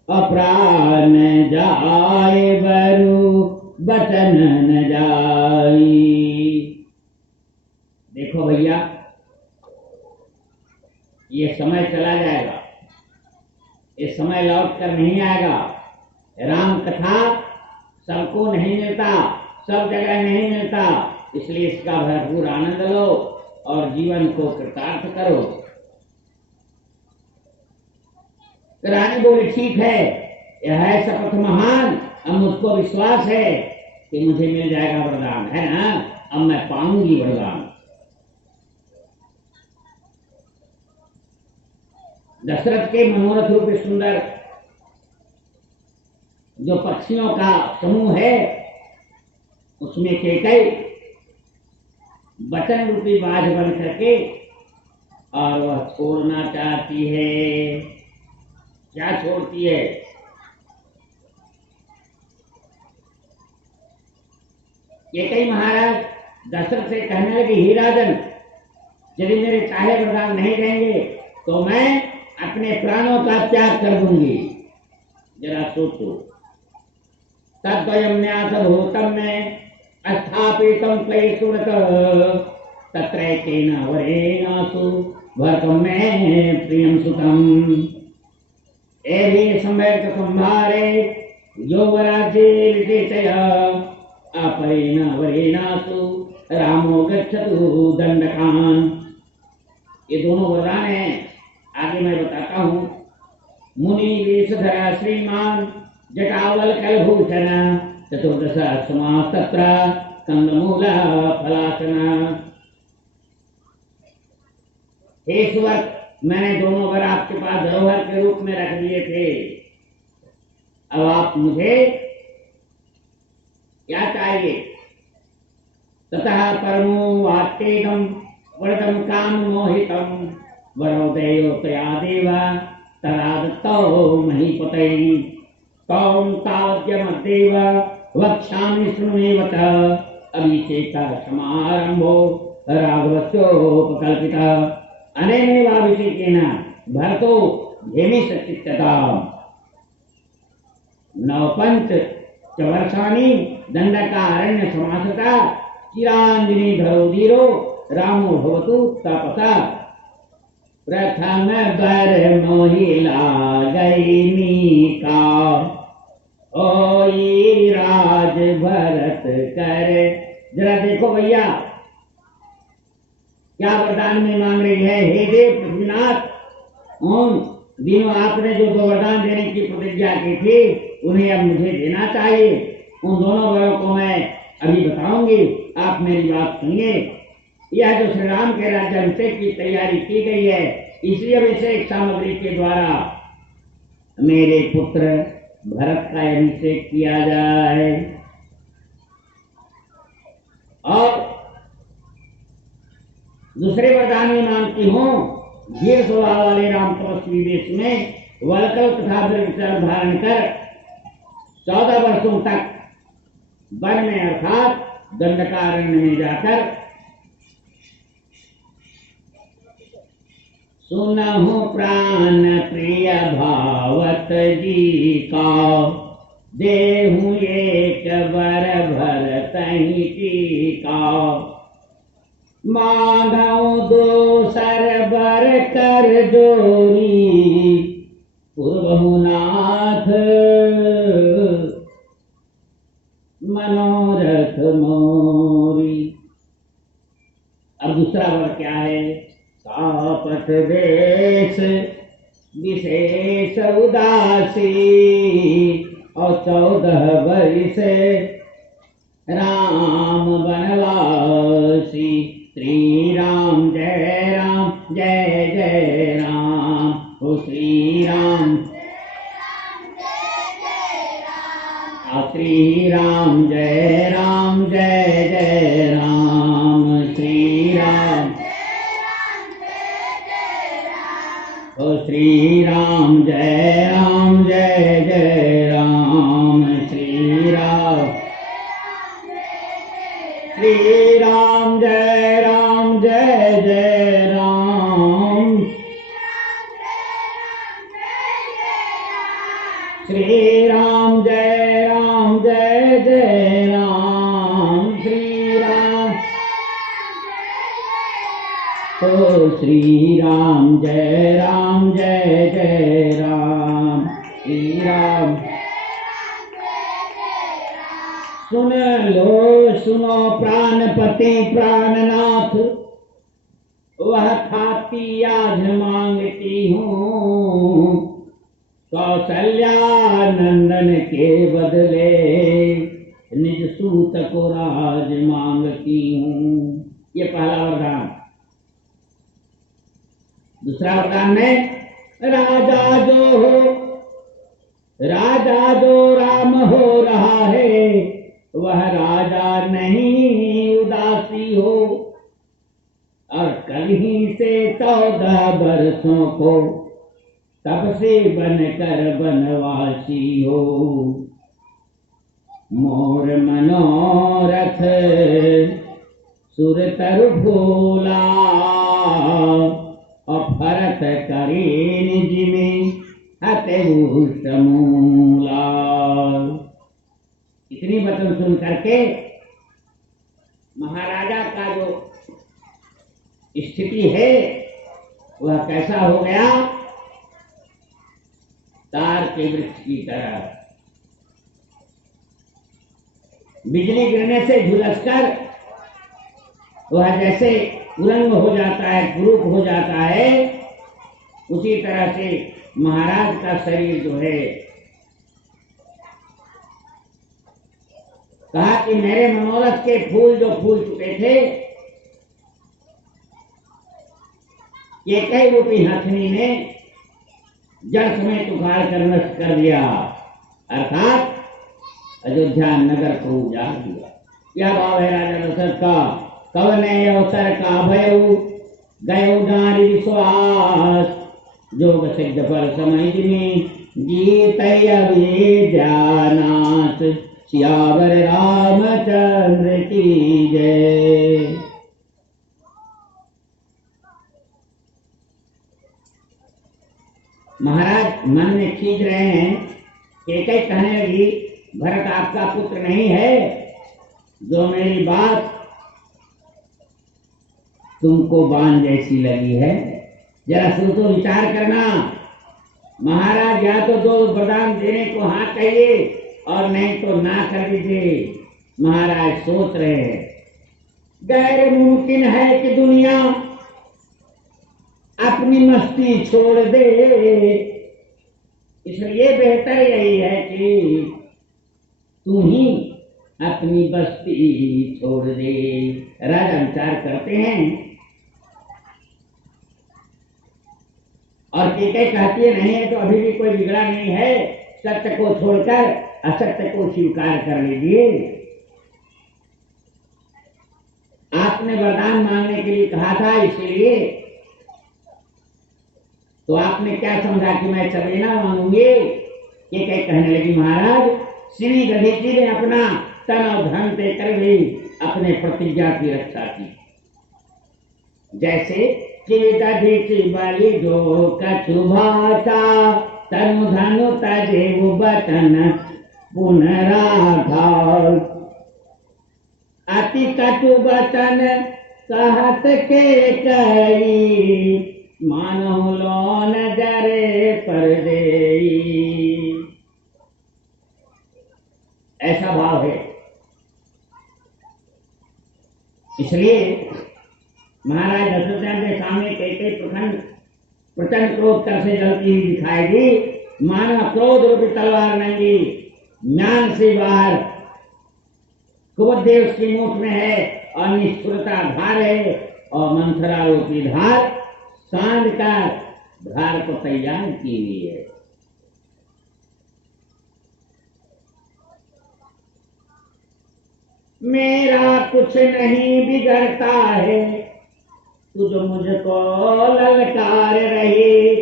अप्राण जाए बरु बचन न जाई। देखो भैया, ये समय चला जाएगा, ये समय लौट कर नहीं आएगा। राम कथा सबको नहीं मिलता, सब जगह नहीं मिलता, इसलिए इसका भरपूर आनंद लो और जीवन को कृतार्थ करो। रानी बोली, ठीक है, यह है शपथ महान, अब मुझको विश्वास है कि मुझे मिल जाएगा वरदान, है ना, अब मैं पाऊंगी वरदान। दशरथ के मनोरथ रूप सुंदर जो पक्षियों का समूह है, उसमें केकई वचन रूपी बाज बन करके और वह छोड़ना चाहती है। क्या छोड़ती है? केकई महाराज दशरथ से कहने लगे, हे राजन, यदि मेरे चाहे वरदान नहीं देंगे तो मैं अपने प्राणों का त्याग कर दूंगी। जरा सोचो, तद्वयं न्यास भूतम में स्थापितम क्लेशुरत, तत्रैकेन वरेणासु भरतम में प्रियम सुतम। एवं संवेद संभारे योगराज्ये विजेतय, अपरेण वरेणासु रामो गच्छतु दंडकान। ये दोनों वरदान हैं, आगे मैं बताता हूं। मुनि वेशधरा श्रीमान जटावल कलभूषण, चतुर्दश समास तत्र कंदमूला फलासना। ईश्वर, मैंने दोनों वर आपके पास धरोहर के रूप में रख दिए थे, अब आप मुझे क्या चाहिए? ततः परमो वाक्येदम वरदम काम मोहितम, वरोदयो तया देवा तरादत्तो महीपते, तौम तावद्यमद्देव वक्ष्यामि शृणुमेवत, अभिषेक समारंभो राघवस्योपकल्पितः, अनेनैवाभिषेकेन भरतो धेमिषचित्तताम्। नवपंच च वर्षाणि दंडकारण्य समासता, चिरांजनी धरो धीरो रामो भवतु तपसा। प्रथम बर मोहिला गई का, ओई राज भरत कर। जरा देखो भैया, क्या वरदान में मांग रही है? हे देव पृथ्वीनाथ, ओम दिनों आपने जो दो वरदान देने की प्रतिज्ञा की थी उन्हें अब मुझे देना चाहिए। उन दोनों वरों को मैं अभी बताऊंगी, आप मेरी बात सुनिए। यह जो श्री राम के राज्याभिषेक की तैयारी की गई है, इसी अभिषेक सामग्री के द्वारा मेरे पुत्र भरत का अभिषेक किया जाए। और दूसरे वरदान में मांगती हूँ, धीर स्वभाव वाले राम तपस्वी वेश में वलकल तथा वृक्षार धारण कर 14 वर्षों तक वन में अर्थात दंडकारण्य में जाकर सुनहु प्राण प्रिय भावत जी का, देहु एक वर भरतहि टीका, मांगौ दोसर बर कर जोरी, पूर्वहु नाथ मनोरथ मोरी। अब दूसरा वर क्या है? सापथ देश विशेष उदासी, और 14 वर्ष राम बनवासी। श्री राम जय जय राम, ओ श्री राम श्री राम जय राम, श्री राम ओ श्री राम जय राम, श्री राम जय राम, श्री राम जय राम, श्री राम ओ श्री राम जय राम, श्री राम। सुन लो सुनो प्राणपति प्राणनाथ, वह खाती आज मांगती हूँ, कौशल्या नंदन के बदले निज सूत को राज मांगती हूँ। ये पहला वरदान। दूसरा वरदान में राजा जो राम हो रहा है, वह राजा नहीं उदासी हो, और कल ही से 14 वर्षों को तब से बनकर बनवासी हो। मोर मनोरथ सुर तरु भोला, और भरत करे निज में हतभूष मूला। इतनी वचन सुन करके महाराजा का जो स्थिति है वह कैसा हो गया? तार के वृक्ष की तरह। बिजली गिरने से झुलसकर वह जैसे उलंग हो जाता है, कुरूप हो जाता है, उसी तरह से महाराज का शरीर जो है। कहा कि मेरे मनोरथ के फूल जो फूल चुके थे, ये कई रूपी हथनी ने जड़ समेत उखाड़ कर नष्ट कर दिया, अर्थात अयोध्या नगर को उजाड़ दिया। यह भाव है राजा दशरथ का। कवने अवसर का भयउ गयो नारी विश्वास, जोग सिद्ध फल समय में जीत अभिजानास। सियावर रामचंद्र की जय। महाराज मन में खींच रहे हैं। एक कहने लगी, भरत आपका पुत्र नहीं है, जो मेरी बात तुमको बाण जैसी लगी है, जरा सोचो विचार करना। महाराज या तो दो वरदान देने को हाँ कहिए और नहीं तो ना कर दीजिए। महाराज सोच रहे हैं, गैर मुमकिन है कि दुनिया अपनी मस्ती छोड़ दे। इसलिए बेहतर यही है कि तू ही अपनी बस्ती छोड़ दे। राजा विचार करते हैं और कैकेयी कहती है नहीं है तो अभी भी कोई बिगड़ा नहीं है, सत्य को छोड़कर असत्य को स्वीकार कर लीजिए। आपने वरदान मांगने के लिए कहा था, इसलिए तो आपने क्या समझा कि मैं चबेना मांगूंगी? कैकेयी कहने लगी महाराज, श्री दधीचि ने अपना तन और धन देकर भी अपने प्रतिज्ञा की रक्षा की। जैसे दधीचि बलि जो कछु भाषा, तनु धनु तजेउ बचन पुनराघा। अति कटु बचन कहत के कई, मानहु लोन जरे पर देई। ऐसा भाव है। इसलिए महाराज दशरथ के सामने कैकेयी प्रचंड क्रोध कर से जलती हुई दिखाई दी। मानो क्रोध रूपी तलवार नंगी म्यान से बाहर क्रोध उसकी मुठ में है और निष्ठुरता धार है, और मंथरा रूपी धार सांड का धार को तैयार की हुई है। मेरा कुछ नहीं बिगड़ता है, तुझ मुझको ललकार रही।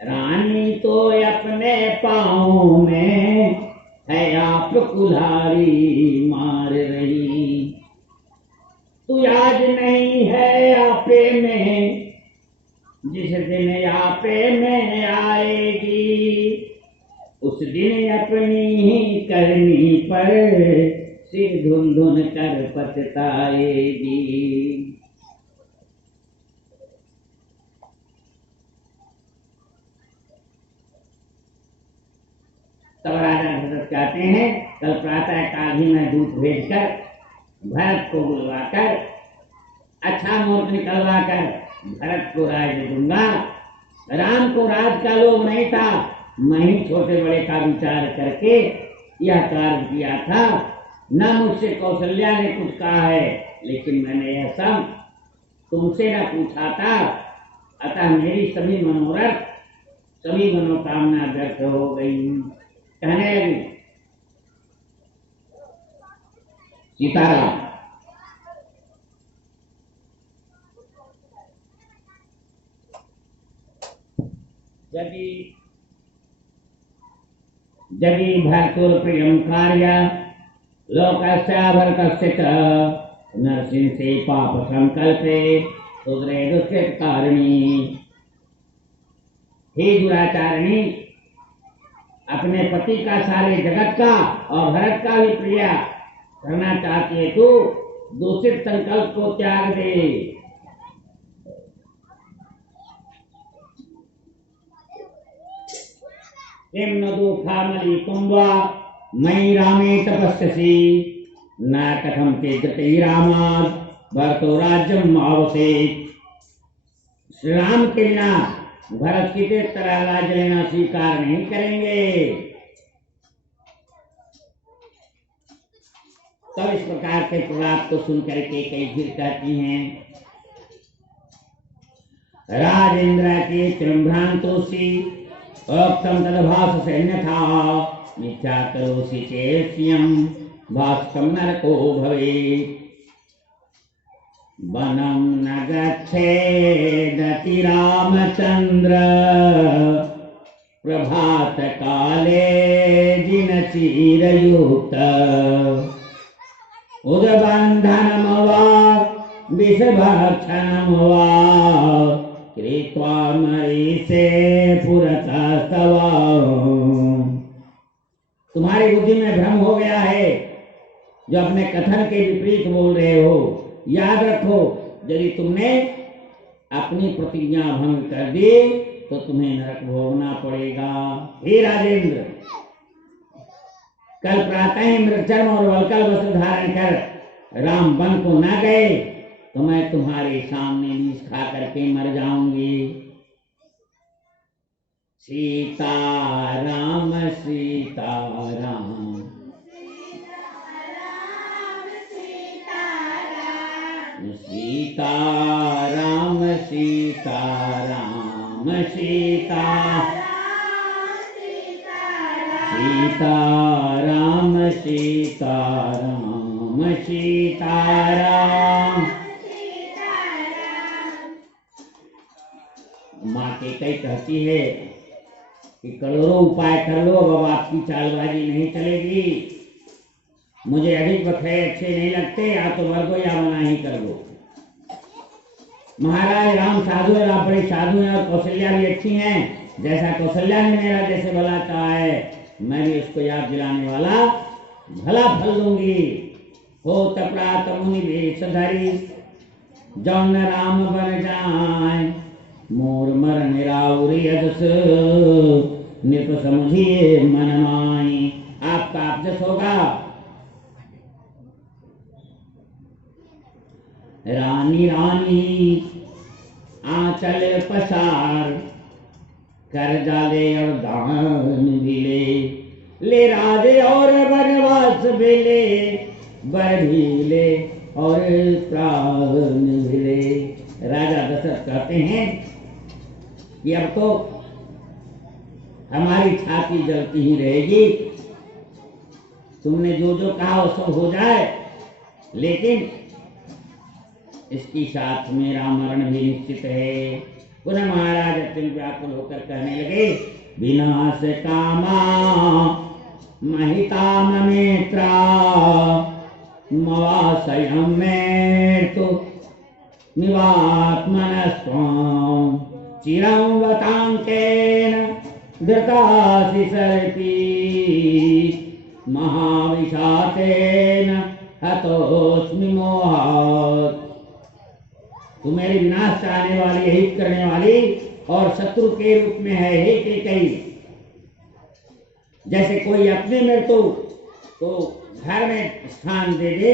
रानी तो अपने पाँव में है आप कुल्हाड़ी मार रही। तू आज नहीं है आपे में, जिस दिन आपे में आएगी, उस दिन अपनी ही करनी पर सिर धुन धुन कर पछताएगी। तब राजा दशरथ कहते हैं, कल प्रातः काल ही मैं दूत भेजकर भरत को बुलवाकर अच्छा मुहूर्त निकलवाकर भरत को राज्य दूंगा। राम को राज का लोभ नहीं था, मैं ही छोटे बड़े का विचार करके यह कार्य किया था। न मुझसे कौशल्या ने कुछ कहा है, लेकिन मैंने यह सब तुमसे न पूछा था। अतः मेरी सभी मनोरथ सभी मनोकामना व्यर्थ हो गई। कहने लगी सीताराम, यदि भर्तुर प्रियम कार्य लोकस्य भरतस्य च, नरसिंह से पाप संकल्पे सुधरे दुष्कृत कारिणी। हे दुराचारिणी, अपने पति का सारे जगत का और भरत का भी प्रिय करना चाहती है तो दूषित संकल्प को त्याग दे। किम न दुःखामलि कुंभा मयि रामे तपस्यसि, न कथम ते गति रामाद भरतो राज्यम आवसेत्। श्री राम के बिना भरत की तरह राज्य लेना स्वीकार नहीं करेंगे। तब इस प्रकार के प्रलाप को सुनकर के कई फिर कहती हैं, राजेंद्र के त्रिभ्रांतोषि अक्तम तदभास सैन्यथा, मिथ्या करोषि चेष्यम भास्कम नरको भवेत्। वनम न गच्छेदति रामचंद्र, प्रभात काले दिन चिरयुक्त। उदबंधनम वा विषभक्षणम वा, कृत्वा मरीषे पुरतस्तव। तुम्हारी बुद्धि में भ्रम हो गया है, जो अपने कथन के विपरीत बोल रहे हो। याद रखो, यदि तुमने अपनी प्रतिज्ञा भंग कर दी तो तुम्हें नरक भोगना पड़ेगा। हे राजेंद्र, कल प्रातः ही मृगचर्म और वल्कल वस्त्र धारण कर राम वन को न गए, तो मैं तुम्हारे सामने विष खा करके मर जाऊंगी। सीताराम सीताराम सीताराम सीताराम सीताराम सीताराम सीताराम। माँ कैकेयी कहती है कि करोड़ों उपाय कर लो, अब आपकी चालबाजी नहीं चलेगी। मुझे अधिक बखरे अच्छे नहीं लगते, या तो मर दो या मना ही कर दो। महाराज राम साधु है, आप बड़े साधु हैं, और कौशल्या भी अच्छी हैं। जैसा कौशल्या ने मेरा जैसे भला चाहा है, मैं भी उसको याद दिलाने वाला भला फल दूंगी। हो तपरात मुनि वेशधारी, जौन राम बन जाए, मोर मर निराउरी अदस, नृप समझिए मन माई। आपका अभ्यस होगा। रानी रानी आंचल पसार, कर डाले और दान मिले, ले राजे और बनवास मिले, बर मिले और प्राण मिले। राजा दशरथ कहते हैं कि अब तो हमारी छाती जलती ही रहेगी। तुमने जो जो कहा वो सब हो जाए, लेकिन इसकी साथ मेरा मरण भी निश्चित है। पुनः महाराज अत्यंत व्याकुल होकर कहने लगे, विनाश कामा महिता ममेत्रा, मवासयं मृत्यु निवात्मनस्त्वं, चिरं वतांकेन धृतासि सर्पी, महाविषातेन हतोस्मि मोहात्। तू मेरे विनाश चाहने वाली, हित करने वाली और शत्रु के रूप में है। हे कैकेयी, जैसे कोई अपने मृत्यु तो घर में स्थान दे दे,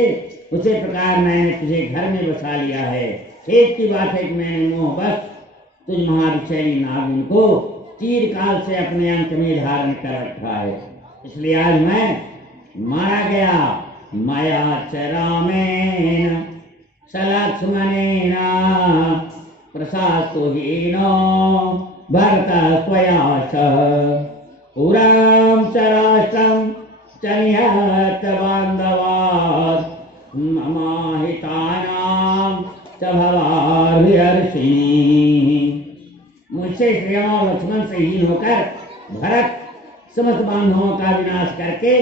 उसी प्रकार मैंने तुझे घर में बसा लिया है। एक की बात है कि मैंने मोह बस तुझ महाविषैली नागिन को तीर काल से अपने अंक में धारण कर रखा है। इसलिए आज मैं मारा गया। माया च रामेण सलक्ष्मणेन, प्रसादो हीनो भरतः त्वया सह, पुरं च राष्ट्रं च निहत बान्धवात्, ममाहितानां च भवार्हर्षिणी। मुझसे श्रीराम और लक्ष्मण से हीन होकर भरत समस्त बांधवों का विनाश करके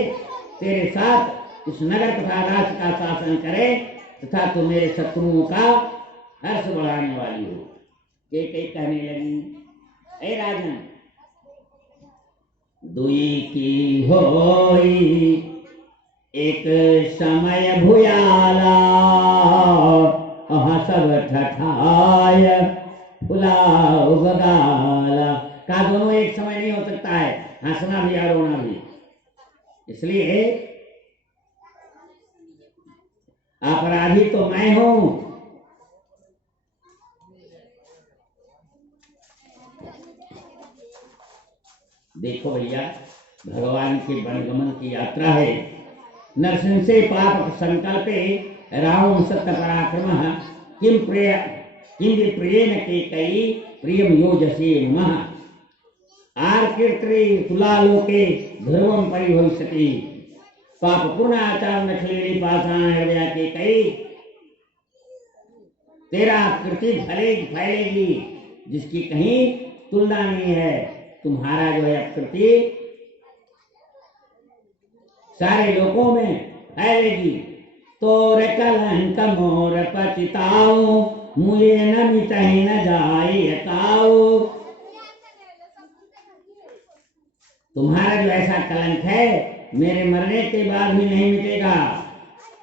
तेरे साथ इस नगर तथा राष्ट्र का शासन करे, तथा तू मेरे शत्रुओं का हर्ष बढ़ाने वाली हो। कैकेयी कहने लगी, ए राजन, दुई की होई एक समय भुयाला, सब ठठाय फुलाओ बगाला। का दोनों एक समय नहीं हो सकता है, हंसना भी और रोना भी। इसलिए अपराधी तो मैं हूं। देखो भैया, भगवान के वनगमन की यात्रा है। नरसिंह से पाप संकल्पे रावण सत्य पराक्रम, किम प्रियेन कैकेयी प्रियम योजसे मम, आर्कीर्ति तुलालोके ध्रुवं परिभविष्यति। पाप पूर्ण आचार नखलेली पाषाण हृदय कैकेयी, तेरा कृति फैलेगी जिसकी कहीं तुलना नहीं है। तुम्हारा जो है कृति सारे लोगों में फैलेगी। तोर कलंक मोर पतिताऊ, मुझे न मिटहि न जाई ताऊ। तुम्हारा जो ऐसा कलंक है मेरे मरने के बाद भी नहीं मिटेगा।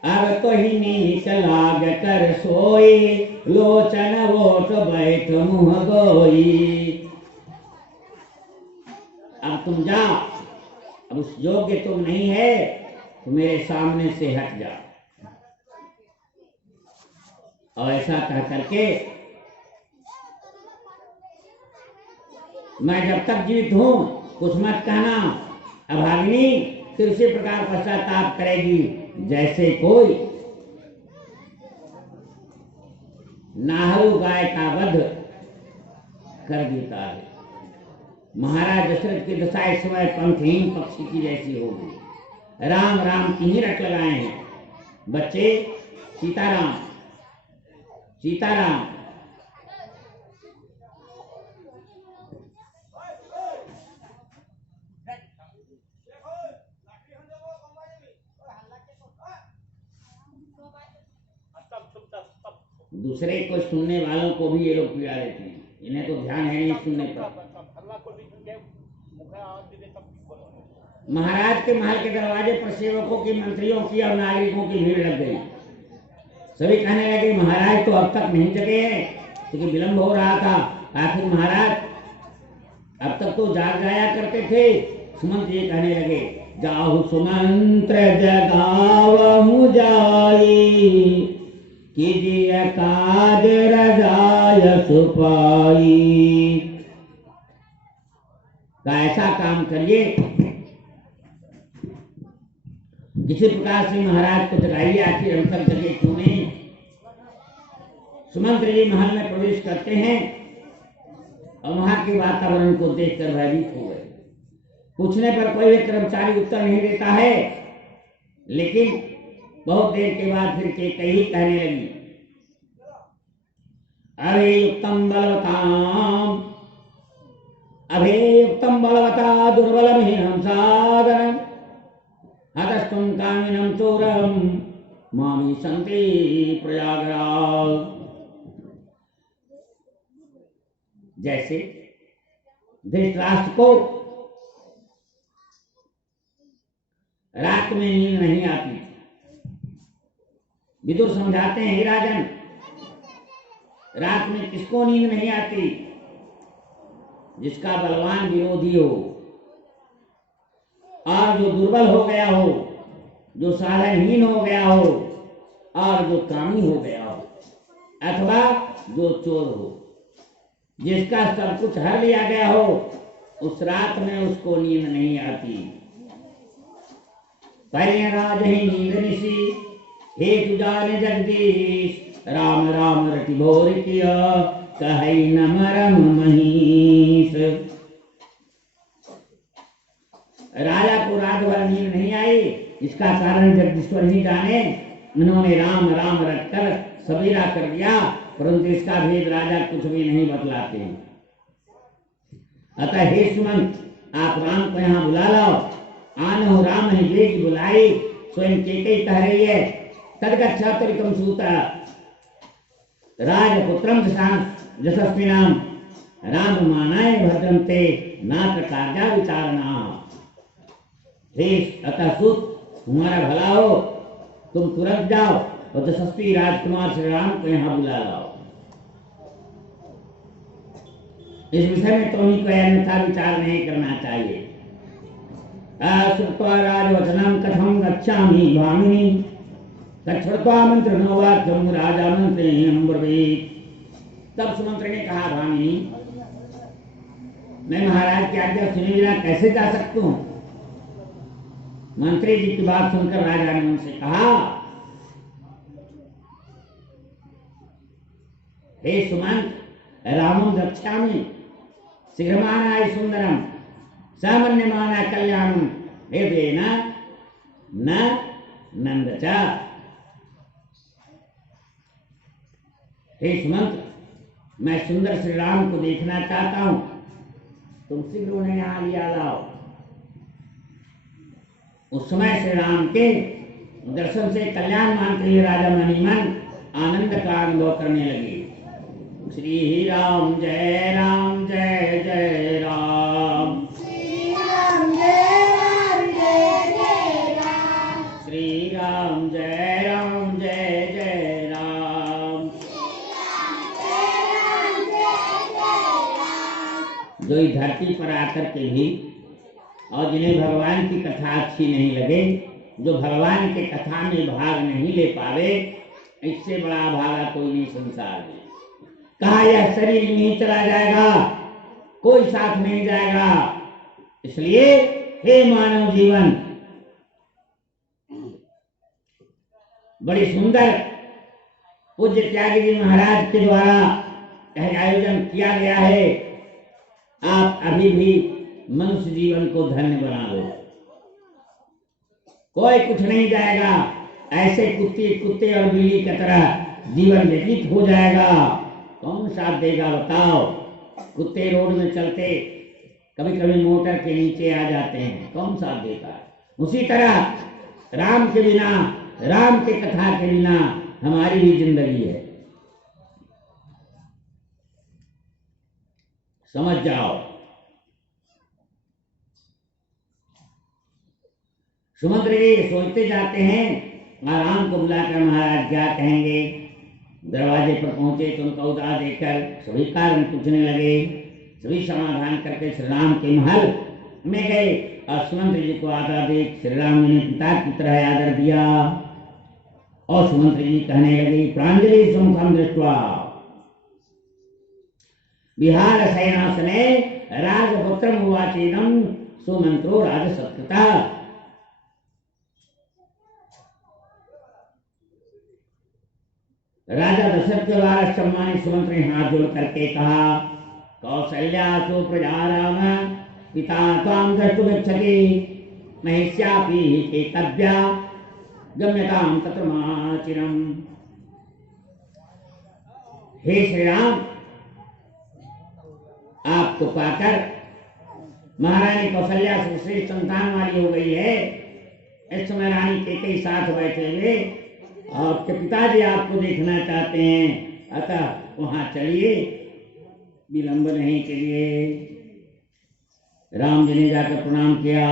अब तो ही नीच लाग कर सोई, लोचन वोट बैठ मुँह गोई। अब तुम जाओ, अब उस योग्य तुम नहीं है, तो मेरे सामने से हट जाओ। और ऐसा कह करके मैं जब तक जीवित हूं कुछ मत कहना। अभागिनी फिर उसी प्रकार पश्चाताप करेगी जैसे कोई नाहरू गाय का वध कर देता है। महाराज दशरथ की दशा इस समय पंखहीन पक्षी की जैसी होगी। राम राम की ही रट लगाए हैं बच्चे। सीताराम सीताराम। दूसरे को सुनने वालों को भी ये लोग पीड़ा देते हैं। इन्हें तो ध्यान है नहीं सुनने पर। महाराज के महल के दरवाजे पर सेवकों की, मंत्रियों की और नागरिकों की भीड़ लग गई। सभी कहने लगे महाराज तो अब तक नहीं जगे हैं क्योंकि विलंब हो रहा था। आखिर महाराज अब तक तो जाग जाया करते थे। सुमंत ये कहने लगे जाहु सुमंत्र जगावहु जाई कीजिए काज रजाय सुपाई। का ऐसा काम करिए किसी प्रकार से महाराज को जगाइए। आखिर हम सब जगह क्यों नहीं। सुमंत्र जी महल में प्रवेश करते हैं और वहां के वातावरण को देखकर भयभीत हो गए। पूछने पर कोई भी कर्मचारी उत्तर नहीं देता है। लेकिन बहुत देर के बाद फिर कैकेयी कहने लगी अभियुक्तम बलवताम अभियुक्तम बलवता दुर्बलम साधनम हतस्तुम कामिनम चोरम मामी संति प्रयागराज। जैसे धृतराष्ट्र को रात में नींद नहीं आती। विदुर समझाते हैं हे राजन रात में किसको नींद नहीं आती। जिसका बलवान विरोधी हो और जो दुर्बल हो गया हो, जो साधनहीन हो गया हो और जो कामी हो गया हो अथवा जो चोर हो। जिसका सब कुछ हर लिया गया हो उस रात में उसको नींद नहीं आती। परिराज ही नींद निशी हे तुजाने जगदीश राम राम रति भोर किया कहीं न मरम महीस। राजा को रात भर नींद नहीं आई। इसका कारण जगदीश्वर ही जाने। उन्होंने राम राम रटकर सवेरा कर दिया परंतु इसका भेद राजा कुछ भी नहीं बतलाते। अतः हे सुमंत आप राम को यहाँ बुला लाओ। आनो राम ही वेग बुलाई। स्वयं कैकेयी कह रही है तदगच्छातरिकम सूता राजपुत्रम यशस्विनाम राम मानाय भद्रन्ते नात्र कार्या विचारणा। हे अतः सुत तुम्हारा भला हो तुम तुरंत जाओ और यशस्वी राजकुमार श्री राम को यहाँ बुला लाओ। इस विषय में तुम्हें कोई अन्यथा विचार नहीं करना चाहिए। श्रुत्वा राजवचनं कथं गच्छामि भामिनी तच्छ्रुत्वा मंत्रिणो वाक्यं राजा मंत्रिणं ब्रवीत। तब सुमंत्र ने कहा भामिनी मैं महाराज की आज्ञा सुने बिना कैसे जा सकता हूँ। मंत्री जी की बात सुनकर राजा ने उनसे कहा हे सुमंत रामं द्रक्ष्यामि शीघ्रमानाय सुंदरम सामान्यमाना कल्याणम हृदयेन न नंदचा। हे सुमंत मैं सुंदर श्री राम को देखना चाहता हूं। तुम शीघ्र उन्हें यहाँ लिया लाओ। उस समय श्री राम के दर्शन से कल्याण मानते हुए राजा मणिमन आनंद का अनुभव करने लगे। श्री राम जय जय राम श्री राम जय जय राम श्री राम जय जय राम। जो इस धरती पर आकर के भी और जिन्हें भगवान की कथा अच्छी नहीं लगे, जो भगवान के कथा में भाग नहीं ले पावे, इससे बड़ा भागा कोई नहीं संसार में। कहा यह शरीर नहीं चला जाएगा, कोई साथ नहीं जाएगा। इसलिए हे मानव जीवन, बड़ी सुंदर पूज्य त्यागी जी महाराज के द्वारा यह आयोजन किया गया है। आप अभी भी मनुष्य जीवन को धन्य बना लो, कोई कुछ नहीं जाएगा। ऐसे कुत्ते और बिल्ली की तरह जीवन व्यतीत हो जाएगा। कौन साथ देगा बताओ? कुत्ते रोड में चलते कभी कभी मोटर के नीचे आ जाते हैं, कौन साथ देता है? उसी तरह राम के बिना, राम के कथा के बिना हमारी भी जिंदगी है। समझ जाओ। सुमंत्र जी सोचते जाते हैं और राम को बुलाकर महाराज क्या कहेंगे। दरवाजे पर पहुंचे तो उनका उदास देखकर सभी कारण पूछने लगे। सभी समाधान करके श्री राम के महल में गए और सुमंत्र जी को आदर देख श्री राम जी ने पिता की तरह आदर दिया। और सुमंत्र जी कहने लगे, प्रांजलि सुमुखम दृष्ट्वा विहार शयनासने राजपुत्रम उवाचेदं सुमंत्रो राजसत्कृता। राजा दशरथ के द्वारा सम्मानित सुमंत्र ने हाथ जोड़ करके कहा, कौसल्या सुप्रजा राम पिता त्वां द्रष्टुमिच्छति महिष्यापि केतव्या गम्यतां तत्र माचिरम्। हे श्री राम, आपको पाकर महारानी कौशल्या से श्रेष्ठ संतान वाली हो गई है। इस समय रानी के साथ बैठे हुए और आपके पिताजी आपको देखना चाहते हैं, अतः वहां चलिए, विलंब नहीं करिए। राम जी ने जाकर प्रणाम किया।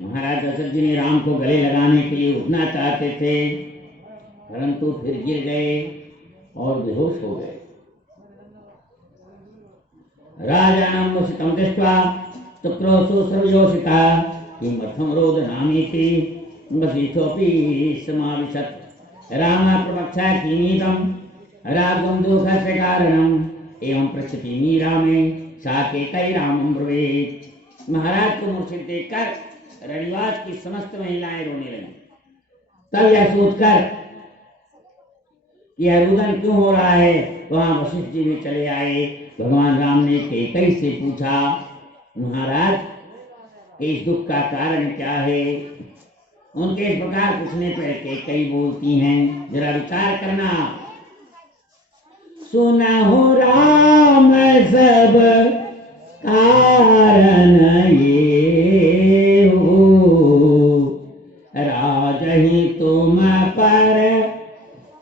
महाराज दशरथ जी ने राम को गले लगाने के लिए उठना चाहते थे, परंतु फिर गिर गए और बेहोश हो गए। राजानं मुषितं दृष्ट्वा चक्रोषु सर्वयोषिता किमर्थं रोदनामीति वसिष्ठोऽपि समाविशत्। रामः प्रवक्षा किमीदं राघवं दुःखस्य कारणम् एवं पृच्छति मीरा में साकेतै रामं ब्रवीत्। महाराज को मूर्छित देखकर रणिवास की समस्त महिलाएं रोने लगी। तब यह सोचकर यह रुदन क्यों हो रहा है, वहां वशिष्ठ जी भी चले आए। भगवान राम ने कैकेयी से पूछा, महाराज इस दुख का कारण क्या है? उनके इस प्रकार पूछने पर कैकेयी बोलती हैं, जरा विचार करना। सुनहु राम सब कारण ये हो, राजहि तुम पर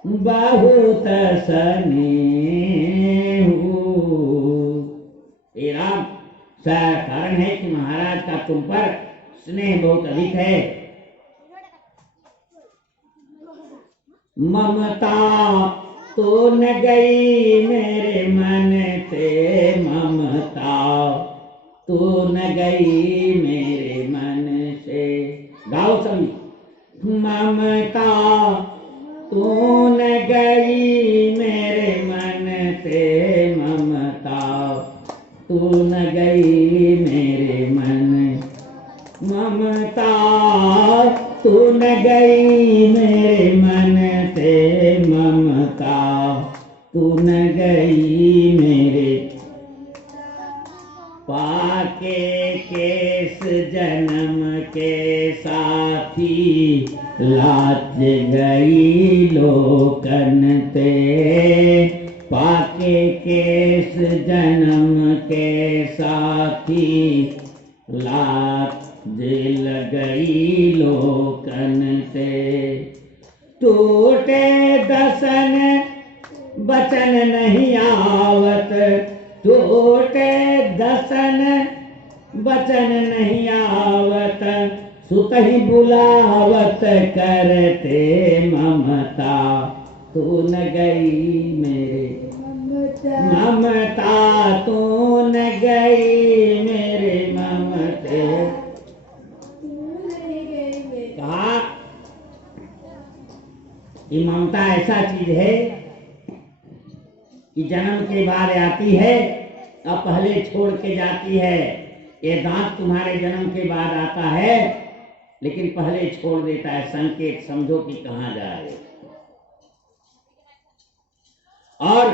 बहुत स्नेह हो। हे राम, कारण है कि महाराज का तुम पर स्नेह बहुत अधिक है। ममता तो न गई मेरे मन से, ममता तो न गई मेरे मन से। गाओ सभी। ममता तो न गई मेरे मन से, ममता तो न गई मेरे मन, ममता तो न गई मेरे मन से, ममता तू न गई मेरे। पाके केस जन्म के साथी, लाज गई लोकन ते। पाके केस जन्म के साथी, लाज गई लोकन ते। टूटे दसन बचन नहीं आवत, टूटे दसन बचन नहीं आवत। सुतहि बुलावत करते ममता, तू न गई मेरे। ममता तू न गई मेरे ममते। कहा कि ममता ऐसा चीज है कि जन्म के बाद आती है और पहले छोड़ के जाती है। ये दांत तुम्हारे जन्म के बाद आता है लेकिन पहले छोड़ देता है, संकेत समझो कि कहाँ जाए। और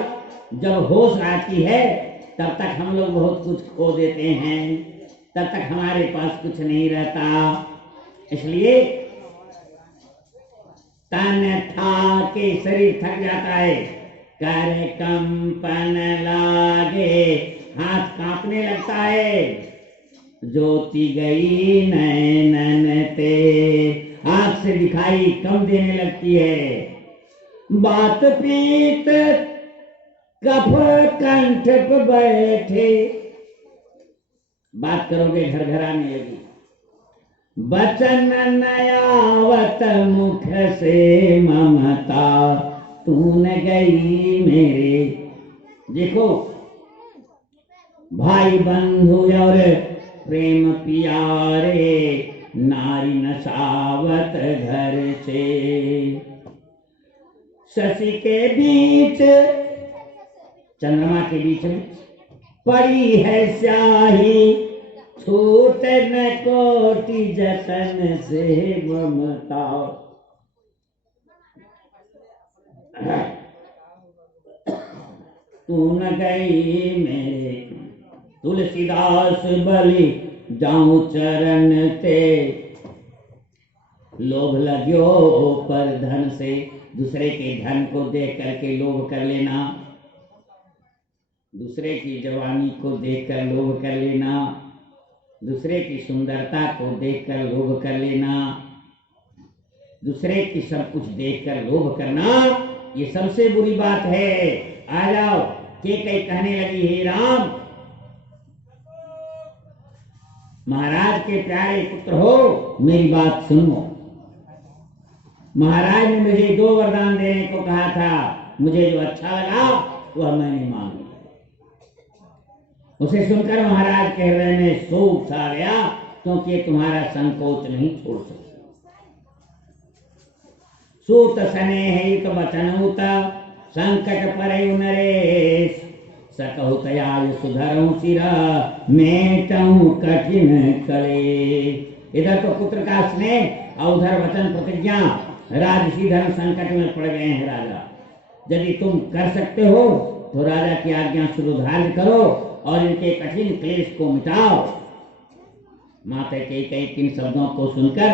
जब होश आती है तब तक हम लोग बहुत कुछ खो देते हैं, तब तक हमारे पास कुछ नहीं रहता। इसलिए तन था के शरीर थक जाता है, कर कंपन लागे, हाथ कांपने लगता है। ज्योति गई नैनन ते, आंख से दिखाई कम देने लगती है। बात प्रीत कफ कंठ पे बैठे, बात करोगे घर घर आने लगी। बचन नयावत मुख से ममता, तून गई मेरे। देखो भाई बंधु और प्रेम प्यारे, नारी नसावत घर से। शशि के बीच, चंद्रमा के बीच में पड़ी है स्याही, छूट न कोटि जतन से ममता। तू न गई मेरे, तुलसीदास बलि जाऊं चरण ते। लोभ लग्यो पर धन से, दूसरे के धन को देख करके लोभ कर लेना, दूसरे की जवानी को देखकर लोभ कर लेना, दूसरे की सुंदरता को देखकर लोभ कर लेना, दूसरे की सब कुछ देखकर लोभ करना, ये सबसे बुरी बात है। आ जाओ। के कई कहने लगी, हे राम, महाराज के प्यारे पुत्र हो, मेरी बात सुनो। महाराज ने मुझे 2 वरदान देने को कहा था, मुझे जो अच्छा लगा वह मैंने मांग लिया। उसे सुनकर महाराज के हृदय में शोक छा गया, क्योंकि तुम्हारा संकोच नहीं छोड़ सकता। सूत स्नेहित वचनूत, संकट परे नरेश। सकहु तयाय सुधरऊ सिरा, मेटऊ कठिन कले। इधर तो पुत्र का स्नेह और उधर वचन प्रतिज्ञा, राजसी धर्म संकट में पड़ गए हैं राजा। यदि तुम कर सकते हो तो राजा की आज्ञा सुधार करो और इनके कठिन क्लेश को मिटाओ। माता के कई शब्दों को सुनकर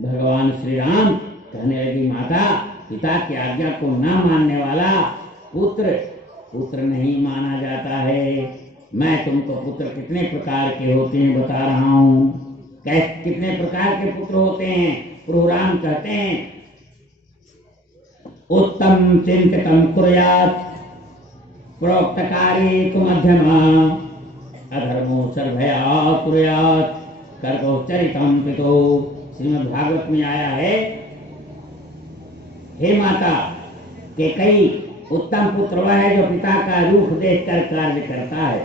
भगवान श्री राम कहने लगी, माता, पिता की आज्ञा को न मानने वाला पुत्र नहीं माना जाता है। मैं तुमको पुत्र कितने प्रकार के होते हैं बता रहा हूँ। कितने प्रकार के पुत्र होते हैं? प्रभु राम कहते हैं, उत्तम चिंतितम कुर्यात्, प्रोक्त कार्ये तु मध्यमा, अधर्मो सर्वया कुर्यात्, कर्को चरितम पितो। श्रीमद् भागवत में आया है, हे माता, के कई उत्तम पुत्र वह है जो पिता का रूप देखकर कार्य करता है,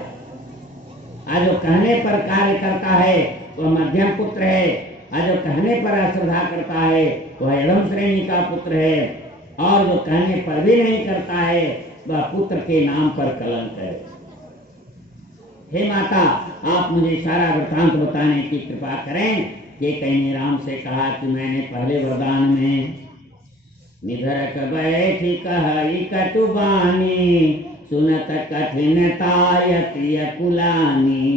और जो कहने पर कार्य करता है वह मध्यम पुत्र है, और जो कहने पर अश्रद्धा करता है वह एवं श्रेणी का पुत्र है, और जो कहने पर भी नहीं करता है वह पुत्र के नाम पर कलंक है। हे माता, आप मुझे सारा वृत्तांत बताने की कृपा करें। कि कई ने राम से कहा कि मैंने पहले वरदान में निधरक बैठी कही कटुबानी, सुनत कठिनतायति अकुलानी,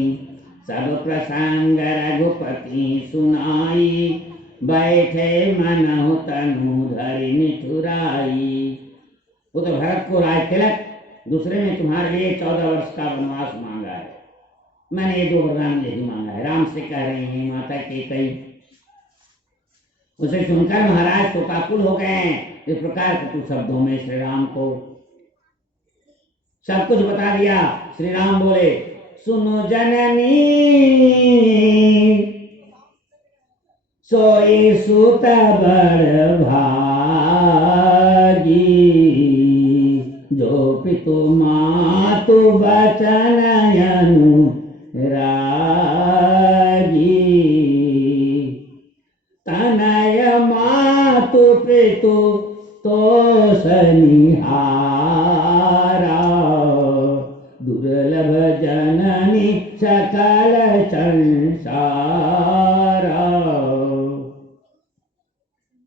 सब प्रसंग रघुपति सुनाई, बैठे मनहु तनु धरि निठुराई। पुत्र भरत को राज तिलक, दूसरे में तुम्हारे लिए 14 वर्ष का वनवास मांगा है। मैंने ये 2 वरदान यही मांगा है। राम से कह रही है माता कैकेयी। उसे सुनकर महाराज शोकाकुल हो गए। इस प्रकार के कुछ शब्दों में श्री राम को सब कुछ बता दिया। श्री राम बोले, सुनो जननी, सोई सुत बड़ भागी, जो पितु मातु बचन अनुरागी, तनय मातु पितु तो सनिहारा, दुर्लभ जननी सकल संसारा।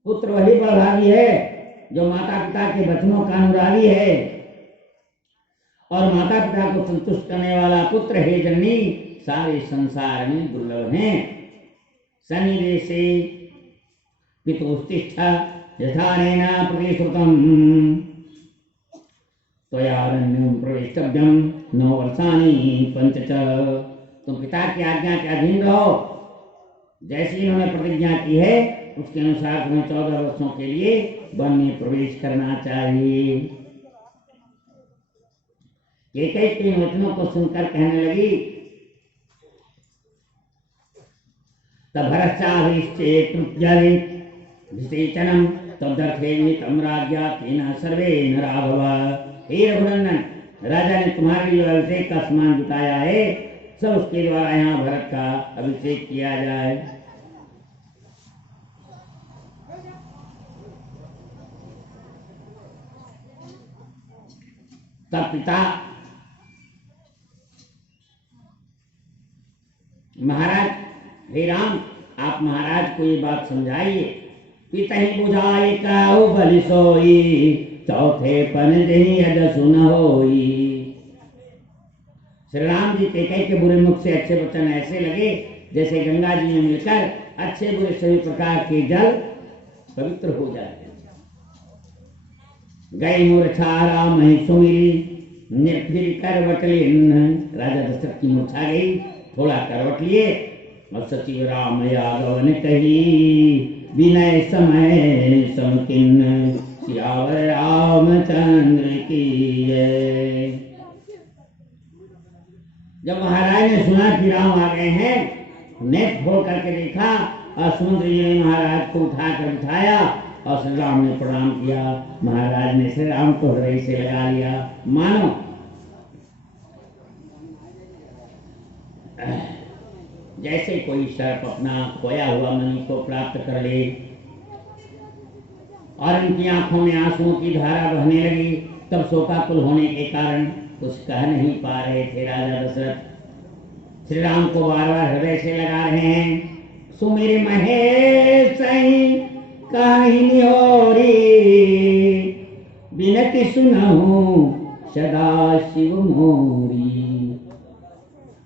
पुत्र वही बड़भागी है जो माता पिता के वचनों का अनुरागी है, और माता पिता को संतुष्ट करने वाला पुत्र हे जननी सारे संसार में दुर्लभ हैं। शनि देशे पितुस्तिष्ठ यथानेन प्रतिश्रुतम् त्वयारण्यं प्रवेष्टव्यं 9 वर्षाणि 5 च। तुम पिता की आज्ञा के अधीन रहो, जैसी इन्होंने प्रतिज्ञा की है उसके अनुसार तुम्हें 14 वर्षों के लिए वन में प्रवेश करना चाहिए। केकई के वचनों को सुनकर कहने लगी, तभरश्चाभिश्चेतुर्जलितविसेचनं तदर्थेन तं राज्ञा तेन सर्वे नराभव। हे रघुनंदन, राजा ने तुम्हारे लिए अभिषेक का स्नान जुटाया है, सब उसके द्वारा यहाँ भरत का अभिषेक किया जाए। तब पिता महाराज, हे राम, आप महाराज को ये बात समझाइए। पिता ही बुझाए काहू बलि सोई, चौथे पन देहि यद सुन होई। श्री राम जी कैकेयी के बुरे मुख से अच्छे वचन ऐसे लगे जैसे गंगा जी में मिलकर अच्छे बुरे सभी प्रकार के जल पवित्र हो जाते। गई मूर्छा राम ही सुमिरी, निर्फिर करवट लेन। राजा दशरथ की मूर्छा गई, थोड़ा करवट लिए और सचिव राम यादव ने कही, विनय समय समकिन सियावर रामचंद्र की जय। जब महाराज ने सुना कि राम आ गए हैं, नेत्र खोल करके देखा और समुद्र जी ने महाराज को उठाकर बिठाया और श्री राम ने प्रणाम किया। महाराज ने श्री राम को हृदय से लगा लिया, मानो जैसे कोई सर्प अपना खोया हुआ मणि को प्राप्त कर ले। और उनकी आंखों में आंसुओं की धारा बहने लगी। तब शोकाकुल होने के कारण कुछ कह नहीं पा रहे थे राजा दशरथ। श्री राम को बार बार हृदय से लगा रहे हैं। सुमिर महेश कहीं होरी, बिनती सुनहु सदा शिव मोरी।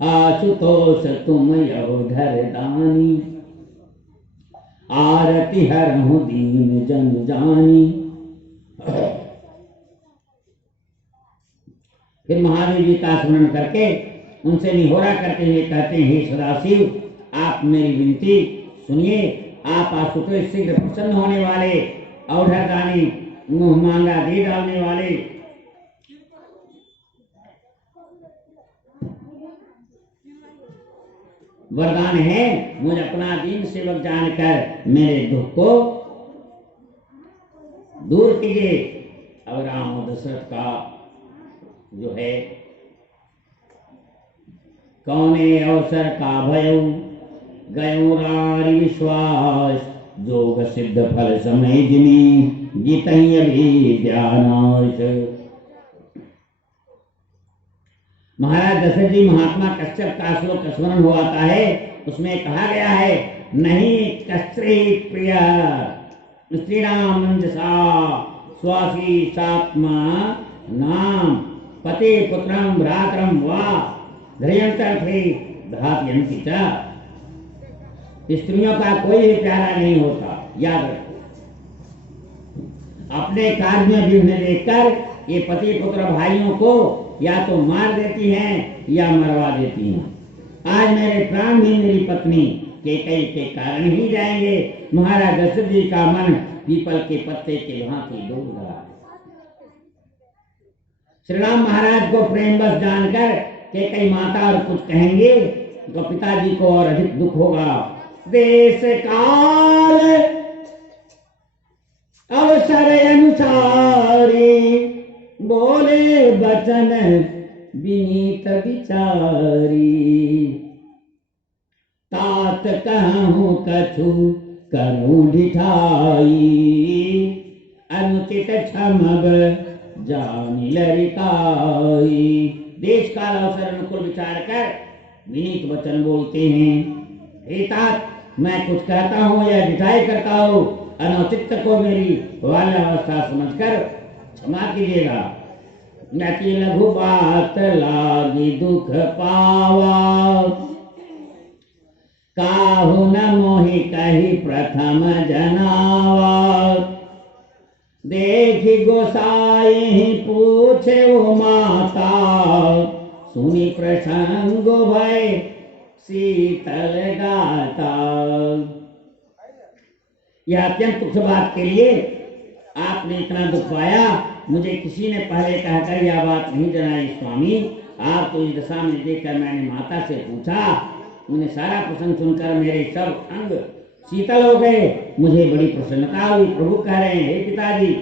आशुतोष तुम अवधर दानी, आरती हरहु दीन जन जानी। फिर महादेव जी का स्मरण करके उनसे निहोरा करते हुए कहते हैं, हे सदाशिव, आप मेरी विनती सुनिए। आप आशुतोष शीघ्र प्रसन्न होने वाले, अवधर दानी, मुंह मांगा दे डालने वाले, वरदान है। मुझ अपना दीन सेवक जानकर मेरे दुख को दूर कीजिए। अब राम और दशरथ का जो है कौने अवसर का भयो, गयो रारी विश्वास, जोग सिद्ध फल समय जिनी, जीतहि अभी ध्यानाश। महाराज दशरथ जी महात्मा कश्यप का श्लोक स्मरण हो आता है। उसमें कहा गया है, नहीं कश्चित् प्रिय श्रीराम मंजसा स्वासी सात्मा नाम पति पुत्रम भ्रातरम वा ध्रियंतर्थे धातयन्ति च। स्त्रियों का कोई भी प्यारा नहीं होता, याद रखो। अपने कार्य में विघ्न देखकर ये पति पुत्र भाइयों को या तो मार देती हैं या मरवा देती हैं। आज मेरे प्राण भी मेरी पत्नी कैकेयी के कारण ही जाएंगे। महाराज दशरथ जी का मन पीपल के पत्ते के भांति डूब रहा है। श्री राम महाराज को प्रेम बस जानकर कैकेयी माता और कुछ कहेंगे तो पिताजी को और अधिक दुख होगा। देश काल अवसर अनुसारी, बोले बचन विनीत विचारी। तात कहूँ कछु करूँ ढिठाई, अनुचित क्षमग जानी लरिकाई। देश काल अवसर अनुकूल विचार कर विनीत वचन बोलते हैं। हे तात, मैं कुछ कहता हूँ या दिखाई करता हूँ, अनौचित्य को मेरी बाल्यावस्था समझकर क्षमा कीजिएगा। अति लघु बात लागी दुख पावा, काहू न मोहि कही प्रथम जनावा। देखी गोसाई पूछे वो माता, सुनी प्रसंग भय शीतल गाता। यह अत्यंत तुच्छ बात के लिए आपने इतना दुख पाया, मुझे किसी ने पहले कहकर यह बात नहीं जनाई स्वामी। आप तो इस दशा में देखकर मैंने माता से पूछा, उन्हें सारा प्रसंग सुनकर मेरे सब अंग शीतल हो गए, मुझे बड़ी प्रसन्नता हुई। प्रभु कह रहे हैं, हे पिताजी,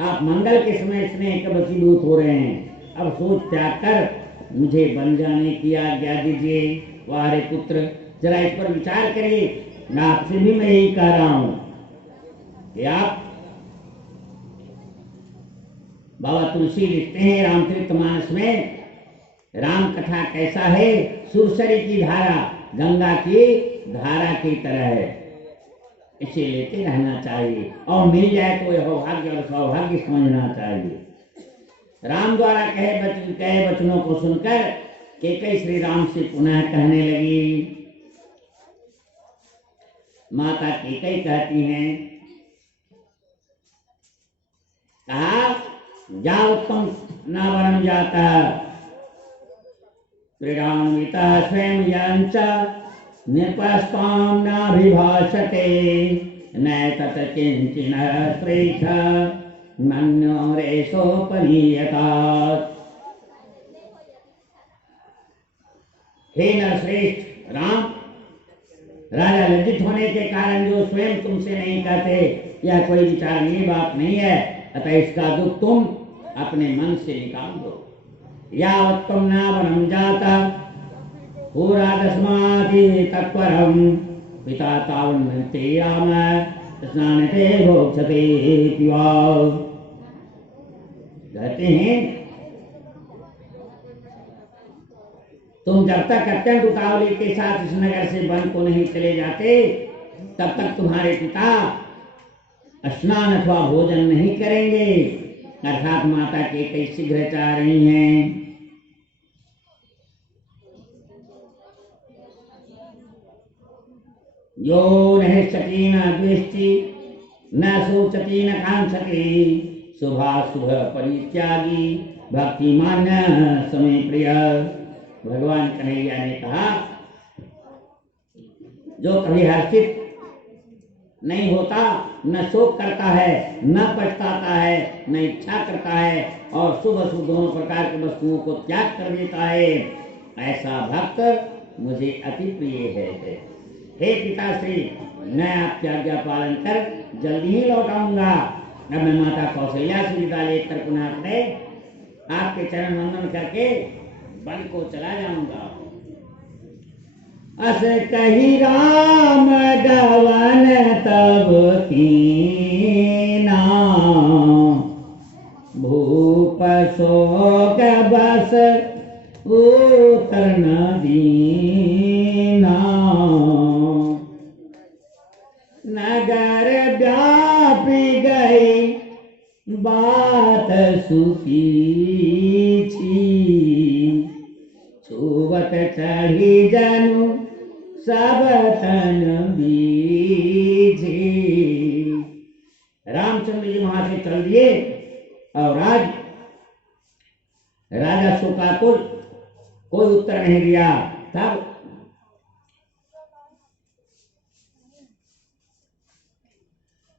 आप मंगल के समय स्नेह के वशीभूत हो रहे हैं, अब सोच त्याग कर मुझे बन जाने की आज्ञा दीजिए। वारे पुत्र, जरा इस पर विचार करिए। आपसे भी मैं यही कह रहा हूं कि आप बाबा तुलसी लिखते हैं रामचरितमानस में, राम कथा कैसा है, सुरसरी की धारा गंगा की धारा की तरह है, इसे लेते रहना चाहिए और मिल जाए तो यह भाग्य और सौभाग्य समझना चाहिए। राम द्वारा कहे वचनों को सुनकर कैकेयी श्री राम से पुनः कहने लगी। माता कैकेयी कहती हैं, कहा जाओ तुम न वरम जाता, क्रीडान्विता स्वयं यंच निपस्तां नाभिभाषते, न तत् किंचिन श्रेष्ठ मन्यो रेशोपनीयतात्। हे नरश्रेष्ठ राम, राजा लज्जित होने के कारण जो स्वयं तुमसे नहीं कहते, यह कोई विचारणीय बात नहीं है, अतः इसका दुख तुम अपने मन से निकाल दो। यावत् तुम न वनं जाता पूरा दस्माति तत्परम, पिता तावन्ते राम स्नानते भोक्षते पिवा। कहते हैं तुम जब तक अत्यंत उतावली के साथ इस नगर से वन को नहीं चले जाते, तब तक तुम्हारे पिता स्नान अथवा भोजन नहीं करेंगे। अर्थात माता कैकेयी शीघ्र चाह रही हैं। यो न शकी न द्वेष्टि न शोचति न कांक्षति, शुभाशुभ परित्यागी भक्तिमान्य समय प्रिय। भगवान कन्हैया ने कहा, जो कभी हर्षित नहीं होता, न शोक करता है, न पछताता है, न इच्छा करता है और शुभ अशुभ दोनों प्रकार की वस्तुओं को त्याग कर देता है, ऐसा भक्त मुझे अति प्रिय है। हे पिताश्री, मैं आपकी आज्ञा पालन कर जल्दी ही लौट आऊंगा। अब मैं माता कौशल्या से विदा लेकर पुनः अपने आपके चरण वंदन करके वन को चला जाऊंगा। अस कही राम गवन तब कीना, भूप शोक बस उतर न दीना, नगर व्यापी गई बात सुखी छी, छुवत चढ़ी जनु सब तन बीझी। रामचंद्र जी वहां से चल दिए और राजा शोकाकुल कोई उत्तर नहीं दिया। तब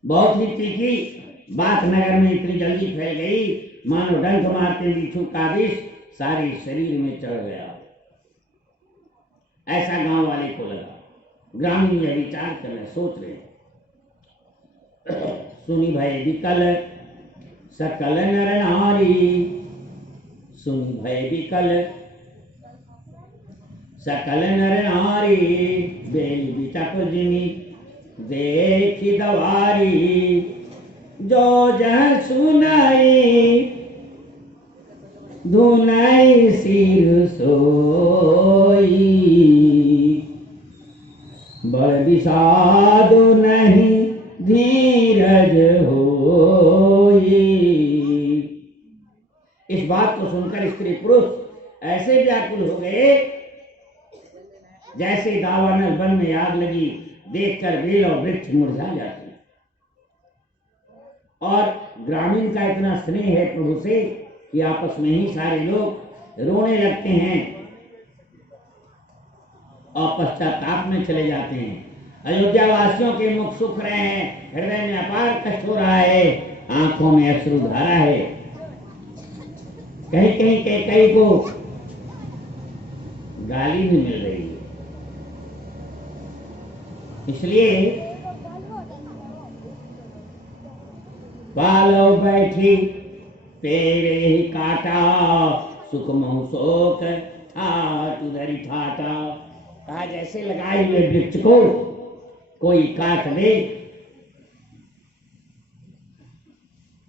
बहुत ही तीखी बात नगर में इतनी जल्दी फैल गई, मानो डंक मारते बिच्छू का विष सारे शरीर में चढ़ गया। ऐसा गांव वाले को लगा। ग्रामीण यह विचार कर रहे, सोच रहे, सुनी भय विकल सकल नर नारी, सुनी भय विकल सकल नर नारी, बेल बिटप जिनी देखी दवारी, जो जह सुनाई धुनाई सिर सोई, बड़ विषाद नहीं धीरज होई। इस बात को सुनकर स्त्री पुरुष ऐसे व्याकुल हो गए जैसे दावानल वन में आग लगी देखकर बेल और वृक्ष मुरझा जाते। और ग्रामीण का इतना स्नेह है प्रभु से कि आपस में ही सारे लोग रोने लगते हैं और पश्चाताप में चले जाते हैं। अयोध्या वासियों के मुख सूख रहे हैं, हृदय में अपार कष्ट हो रहा है, आंखों में अश्रुधारा है। कहीं कहीं कई को गाली भी मिल रही है। इसलिए पालो बैठी तेरे ही काटा, सुख मोह शोक ठाट उधर ही ठाटा। कहा जैसे लगाए हुए वृक्ष को कोई काट दे,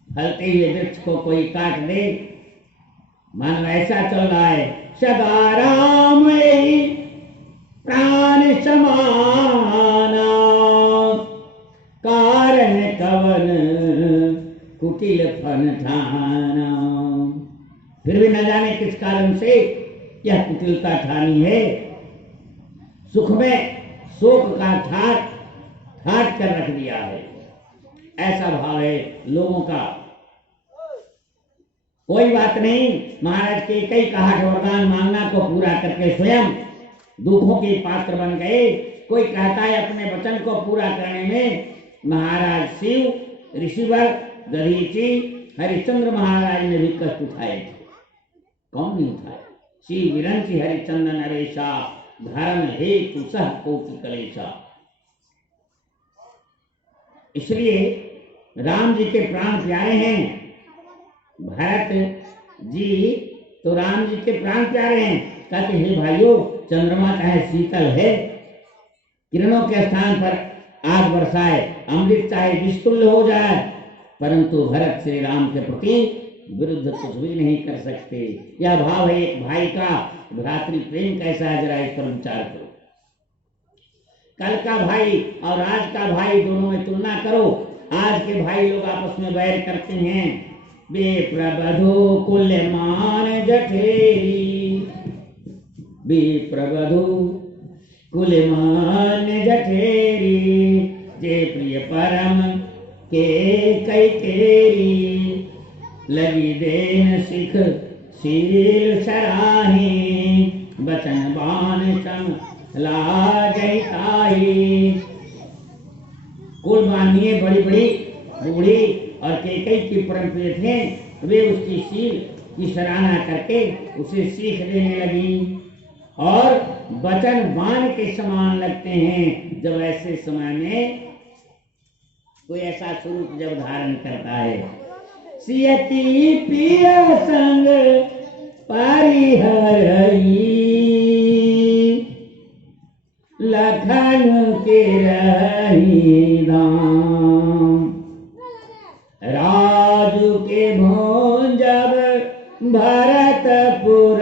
फलते हुए वृक्ष को कोई काट दे, मानो ऐसा चल रहा है। सदा राम प्राण समाना, कारण कवन कुटिल फन ठाना। फिर भी न जाने किस कारण से यह कुटिलता ठानी है। सुख में शोक का ठाट ठाट कर रख दिया है, ऐसा भाव है लोगों का। कोई बात नहीं, महाराज के कई कहा वरदान मांगना को पूरा करके स्वयं दुखों के पात्र बन गए। कोई कहता है अपने वचन को पूरा करने में महाराज शिव, ऋषिवर, दधीची, हरिश्चंद्र महाराज ने भी कष्ट उठाए। कौन नहीं उठाए? शिव विरंची हरिचंद्र नरेशा, धर्म हेतु सह कोटि कलेशा। इसलिए राम जी के प्राण प्यारे हैं। भरत जी तो राम जी के प्राण प्यारे हैं। कहते हे भाइयों, चंद्रमा चाहे शीतल है, किरणों के स्थान पर आग बरसाए, अमृत चाहे विस्तुल्य हो जाए, परंतु भरत श्री राम के प्रति विरुद्ध कुछ भी नहीं कर सकते। यह भाव है एक भाई का। भ्रातृ प्रेम कैसा है, जरा इस पर विचार करो। कल का भाई और आज का भाई दोनों में तुलना करो। आज के भाई लोग आपस में बैर करते हैं। विप्रबधू कुलमान जठेरी, विप्रबधू कुलमान जठेरी, जे प्रिय परम के कई केरी, लगी देन सिख शील सराही, बचन बाण सम लाजई ताई। कुल बानिए बड़ी बड़ी बूढ़ी और कई की परम प्रिय थे, वे उसकी शील की सराहना करके उसे सीख देने लगी। और वचन बाण के समान लगते हैं जब ऐसे समय में कोई ऐसा स्वरूप जब धारण करता है। सियती पिया संग परिहरई, लखन के रही धाम, राजू के भोजब भरतपुर,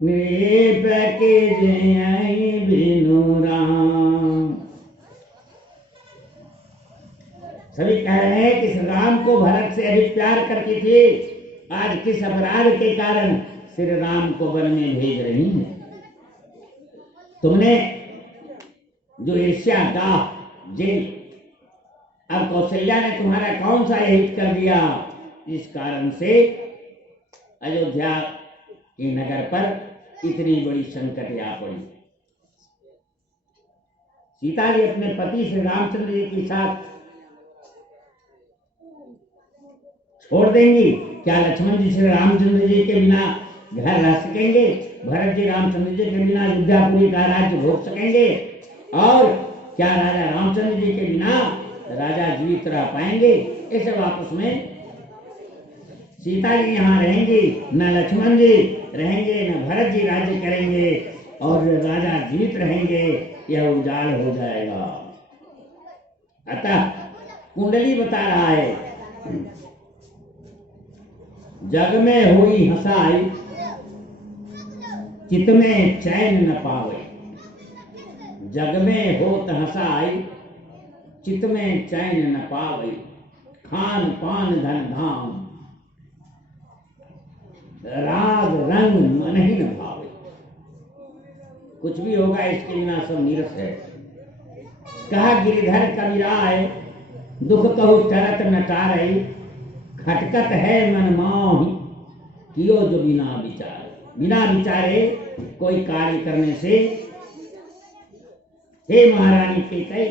नृप के जय बिनु राम। सभी कह रहे हैं कि राम को भरत से अधिक प्यार करती थी, आज किस अपराध के कारण श्री राम को वन में भेज रही हैं? तुमने जो ईर्ष्या का जेल, अब कौशल्या ने तुम्हारा कौन सा हित कर दिया? इस कारण से अयोध्या के नगर पर इतनी बड़ी संकट आ पड़ी। सीता जी अपने पति श्री रामचंद्र जी के साथ छोड़ देंगी? क्या लक्ष्मण जी श्री रामचंद्र जी के बिना घर रह सकेंगे? भरत जी रामचंद्र जी के बिना अयोध्यापुरी का राज्य भोग सकेंगे? और क्या राजा रामचंद्र जी के बिना राजा जीवित रह पाएंगे? ये सब आपस में सीता जी यहाँ रहेंगी, न लक्ष्मण जी रहेंगे, न भरत जी राज्य करेंगे, और राजा जीवित रहेंगे, यह उजाड़ हो जाएगा। अतः कुंडली बता रहा है, जग में हुई हंसाई, चित में चैन न पावे। जग में होत हंसाई, चित में चैन न पावे। खान पान धन धाम, राग रंग मन ही न भावे। कुछ भी होगा इसके बिना सब नीरस है। कहा गिरिधर कबीराय, दुख कहु चरत न टारई। खटकत है मन माहि, कियो जो बिना विचारे। बिना विचारे कोई कार्य करने से, हे महारानी कैकेयी,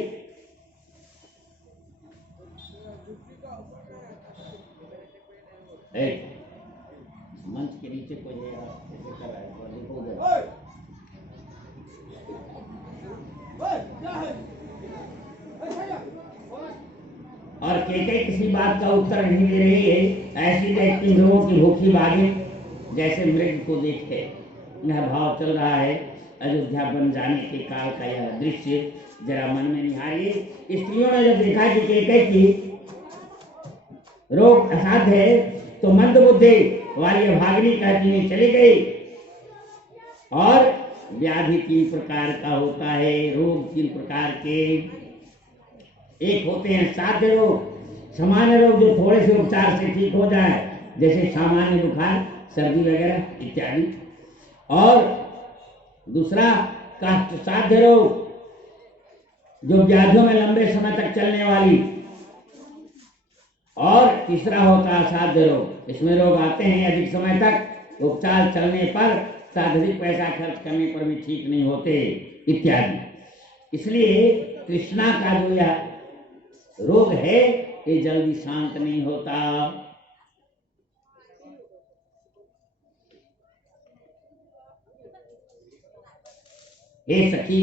मंच के नीचे कोई है, आप ऐसे कर रहा है तो देखोगे। और कैकेयी किसी बात का उत्तर नहीं दे रही है। ऐसी देखती लोगों की भूखी बागी जैसे मृग को देखे। यह भाव चल रहा है। अयोध्या बन जाने के काल का यह दृश्य जरा मन में निहारिए। स्त्रियों ने जब देखा कि कैकेयी की रोग असाध्य है तो मंद बुद्धि वाली भागनी कहती चली गई। और व्याधि 3 प्रकार का होता है, रोग 3 प्रकार के। एक होते हैं साध्य रोग, सामान्य रोग जो थोड़े से उपचार से ठीक हो जाए, जैसे सामान्य बुखार, सर्दी वगैरह इत्यादि। और दूसरा कष्ट साध्य रोग, जो व्याधियों में लंबे समय तक चलने वाली। और तीसरा होता है असाध्य रोग। इसमें रोग आते हैं अधिक समय तक, उपचार चलने पर अधिक पैसा खर्च करने पर भी ठीक नहीं होते इत्यादि। इसलिए तृष्णा का जो यह रोग है ये जल्दी शांत नहीं होता। हे सखी,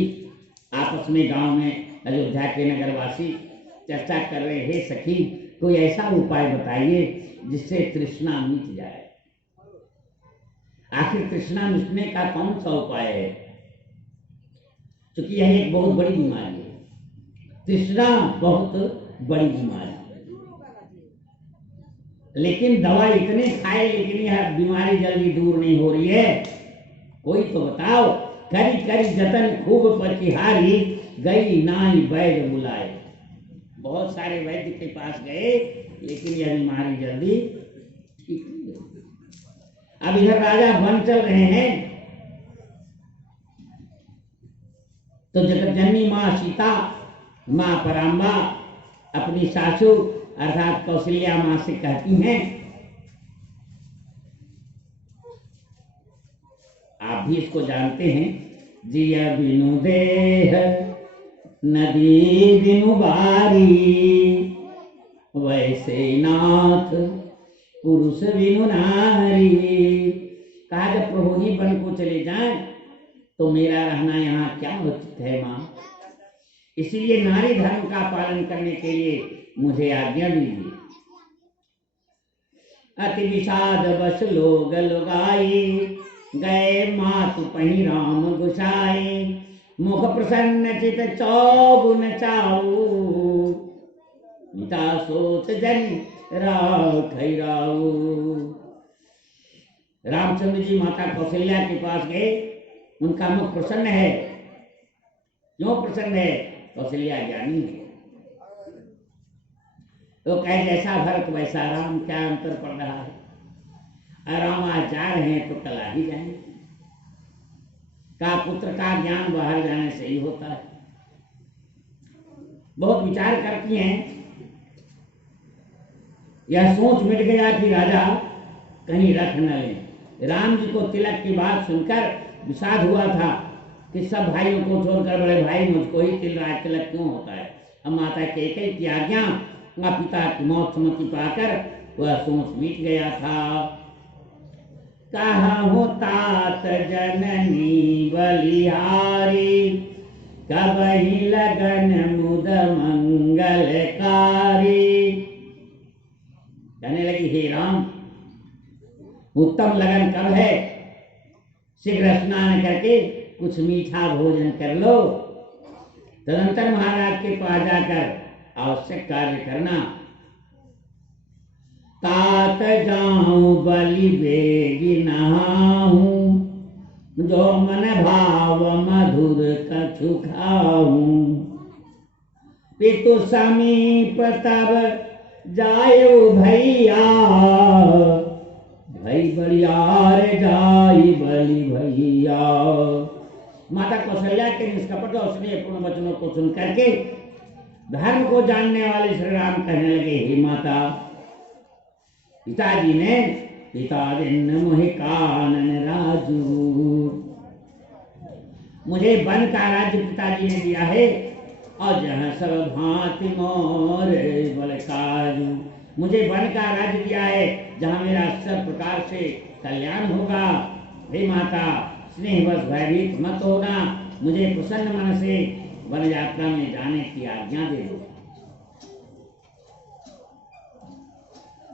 आपस में गांव में अयोध्या के नगरवासी चर्चा कर रहे, हे सखी कोई ऐसा उपाय बताइए जिससे तृष्णा मिट जाए। आखिर तृष्णा मिटने का कौन सा उपाय है? क्योंकि यह एक बहुत बड़ी बीमारी है। तृष्णा बहुत बड़ी बीमारी है, लेकिन दवा इतने खाए लेकिन यह बीमारी जल्दी दूर नहीं हो रही है। कोई तो बताओ। करी करी जतन खूब पचिहारी, गई नाई वैद्य बुलाए। बहुत सारे वैद्य के पास गए लेकिन यह बीमारी जल्दी ठीक नहीं हुई। अब इधर राजा वन चल रहे हैं तो जगतजननी माँ सीता, माँ पराम्बा अपनी सासू अर्थात कौशल्या माँ से कहती हैं, आप भी इसको जानते हैं, जिया बिनु देह नदी बिनु बारी, वैसे नाथ पुरुष बिनु नारी। कहा जब प्रभु ही वन को चले जाएं तो मेरा रहना यहाँ क्या उचित है माँ। इसीलिए नारी धर्म का पालन करने के लिए मुझे आज्ञा दीजिए। अति विषाद बस लोग लुगाई, गए मातु पही राम गुसाई। मुख प्रसन्न चित चौगुन चाऊ, मिता सोच जन राखै राऊ। रामचंद्र जी माता कौशल्या के पास गए, उनका मुख प्रसन्न है। क्यों प्रसन्न है? कौशल्या ज्ञानी है। तो कहे जैसा भरत वैसा राम, क्या अंतर पड़ रहा है। राम आज जा रहे हैं तो कल आ ही जाएंगे। का पुत्र का ज्ञान बाहर जाने से ही होता है। बहुत विचार करती हैं। यह सोच मिट गया कि राजा कहीं रख न ले। राम जी को तिलक की बात सुनकर विषाद हुआ था कि सब भाइयों को छोड़कर बड़े भाई मुझको ही तिलक क्यों होता है। अब माता कैकेयी की आज्ञा, पिता की मौत सम्मति पाकर वह सोच मिट गया था। कहा हो तात जननी बलिहारी, कबहि लगन मुद मंगलकारी। कहने लगी हे राम, उत्तम लगन कब है? शीघ्र स्नान करके कुछ मीठा भोजन कर लो। तदंतर महाराज के पास जाकर आवश्यक कार्य करना। तात जाऊं बलि बेगी नहाऊं, जो मन भाव मधुर कछु खाऊं। पितु समीप तब जायु भैया, भई बलियार जाई बलि भैया। माता कौशल्या के निष्कपट और स्नेहपूर्ण वचनों को सुन करके धर्म को जानने वाले श्री राम कहने लगे, हे माता, पिताजी ने दिन मोहि कानन राजू, मुझे वन का राज्य पिताजी ने दिया है, और जहाँ सब भांति मोर बल काजू, मुझे वन का राज्य दिया है जहाँ मेरा सब प्रकार से कल्याण होगा। हे माता, स्नेहवश भयभीत मत होना, मुझे प्रसन्न मन से वन यात्रा में जाने की आज्ञा दे दो।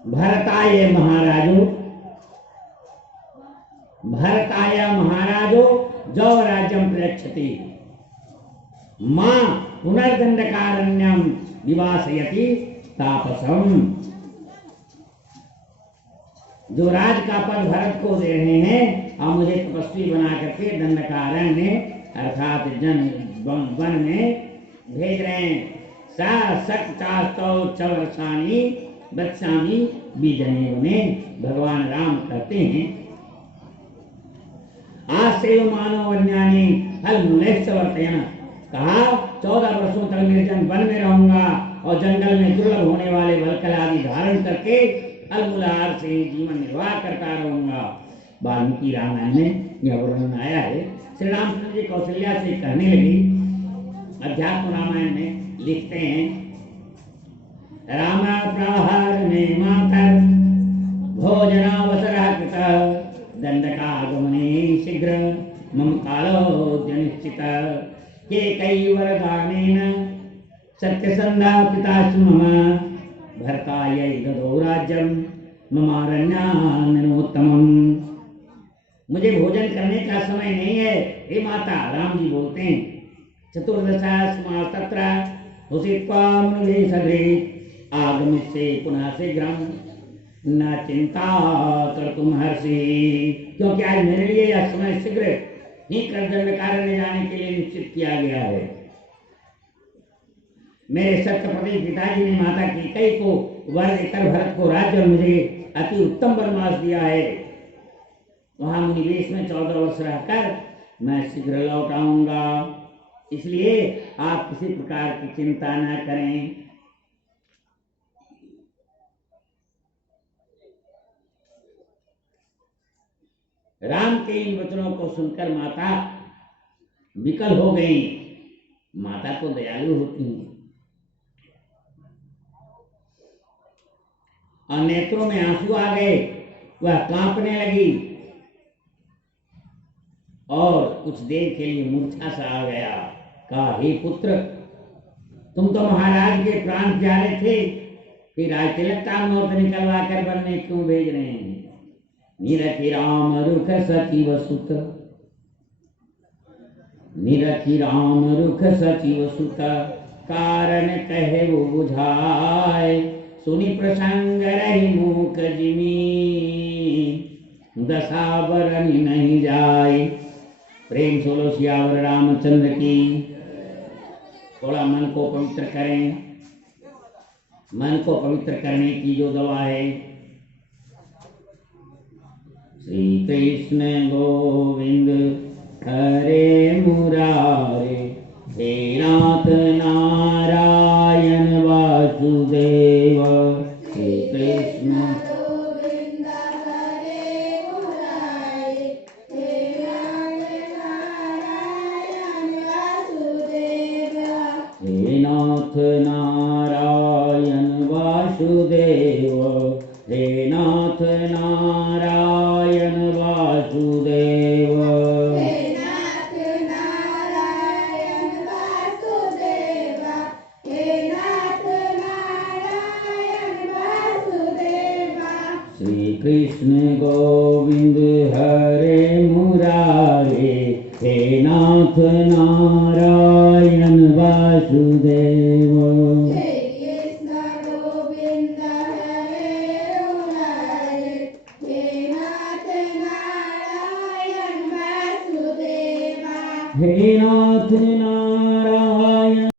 भरताय महाराजो, भरताय महाराजो जो राज्यम प्रयच्छति, मां पुनर्दंडकारण्यम विवासयति तापसम। जो राज का पद भरत को दे रहे हैं और मुझे तपस्वी बना करके दंडकारण्य अर्थात वन में भेज रहे हैं। सा सक्तास्तौ चवर्षाणी बत्सामी बीजने बने, भगवान राम कहते हैं, आज से मानव वन्यानी फल मूलेश्च वर्तयन, कहा 14 वर्षों तक निर्जन वन में रहूंगा और जंगल में दुर्लभ होने वाले वलकल आदि धारण करके फल मूलाहार से जीवन निर्वाह करता रहूंगा। वाल्मीकि रामायण में यह वर्णन आया है। श्री रामचंद्र जी कौशल्या से कहने लगी, अध्यात्म रामायण में लिखते हैं, राम प्रहर में मातर भोजनावसर कृत, दंडकागमने शीघ्र मम कालोद्य निश्चित, के कई वरदानेन सत्यसंधा पिताश्च मम, भरताय ददौ राज्यम ममारण्याननोत्तमम्। मुझे भोजन करने का समय नहीं है, हे माता। राम जी बोलते हैं, चतुर्दशास्मा तत्र हुसित्वा मृगेशधृ, आगमिष्ये पुनः शीघ्रं न चिंता कर्तुम हर्षि। क्योंकि आज मेरे लिए यह समय शीघ्र ही दंडकारण्य जाने के लिए निश्चित किया गया है। मेरे सत्यपति पिताजी ने माता कैकेयी को वर देकर भरत को राज्य और मुझे अति उत्तम वनवास दिया है। वहां मुनिवेश में 14 वर्ष रहकर मैं शीघ्र लौट आऊंगा, इसलिए आप किसी प्रकार की चिंता न करें। राम के इन वचनों को सुनकर माता विकल हो गई। माता तो दयालु होती हैं और नेत्रों में आंसू आ गए, वह कांपने लगी और कुछ देर के लिए मूर्छा सा आ गया। कहा, हे पुत्र, तुम तो महाराज के प्राण प्यारे थे, फिर आज तिलक का मुहूर्त निकलवा कर वन में क्यों भेज रहे हैं? निरखि राम रुख सचिव सुत, निरखि राम रुख सचिव सुत, कारण कहे वो बुझाए, सुनि प्रसंग रही मूक जिमी, दशा बरनी नहीं जाए। प्रेम सोलो सियावर रामचंद्र की। थोड़ा मन को पवित्र करें। मन को पवित्र करने की जो दवा है, श्री कृष्ण गोविंद हरे मुरारे, हे नाथ नारायण वासुदेव, हे कृष्ण गोविंद हरे मुरारे, हे नारायण वासुदेव, हे नाथ नारायण वासुदेव, हे नाथ नारायण वासुदेव, हे नाथ नारायण वासुदेव, हे नाथ नारायण वासुदेव, श्री कृष्ण गोविंद हरे मुरारे, हे नाथ नारायण वासुदेव। हे हे नाथ नारायण।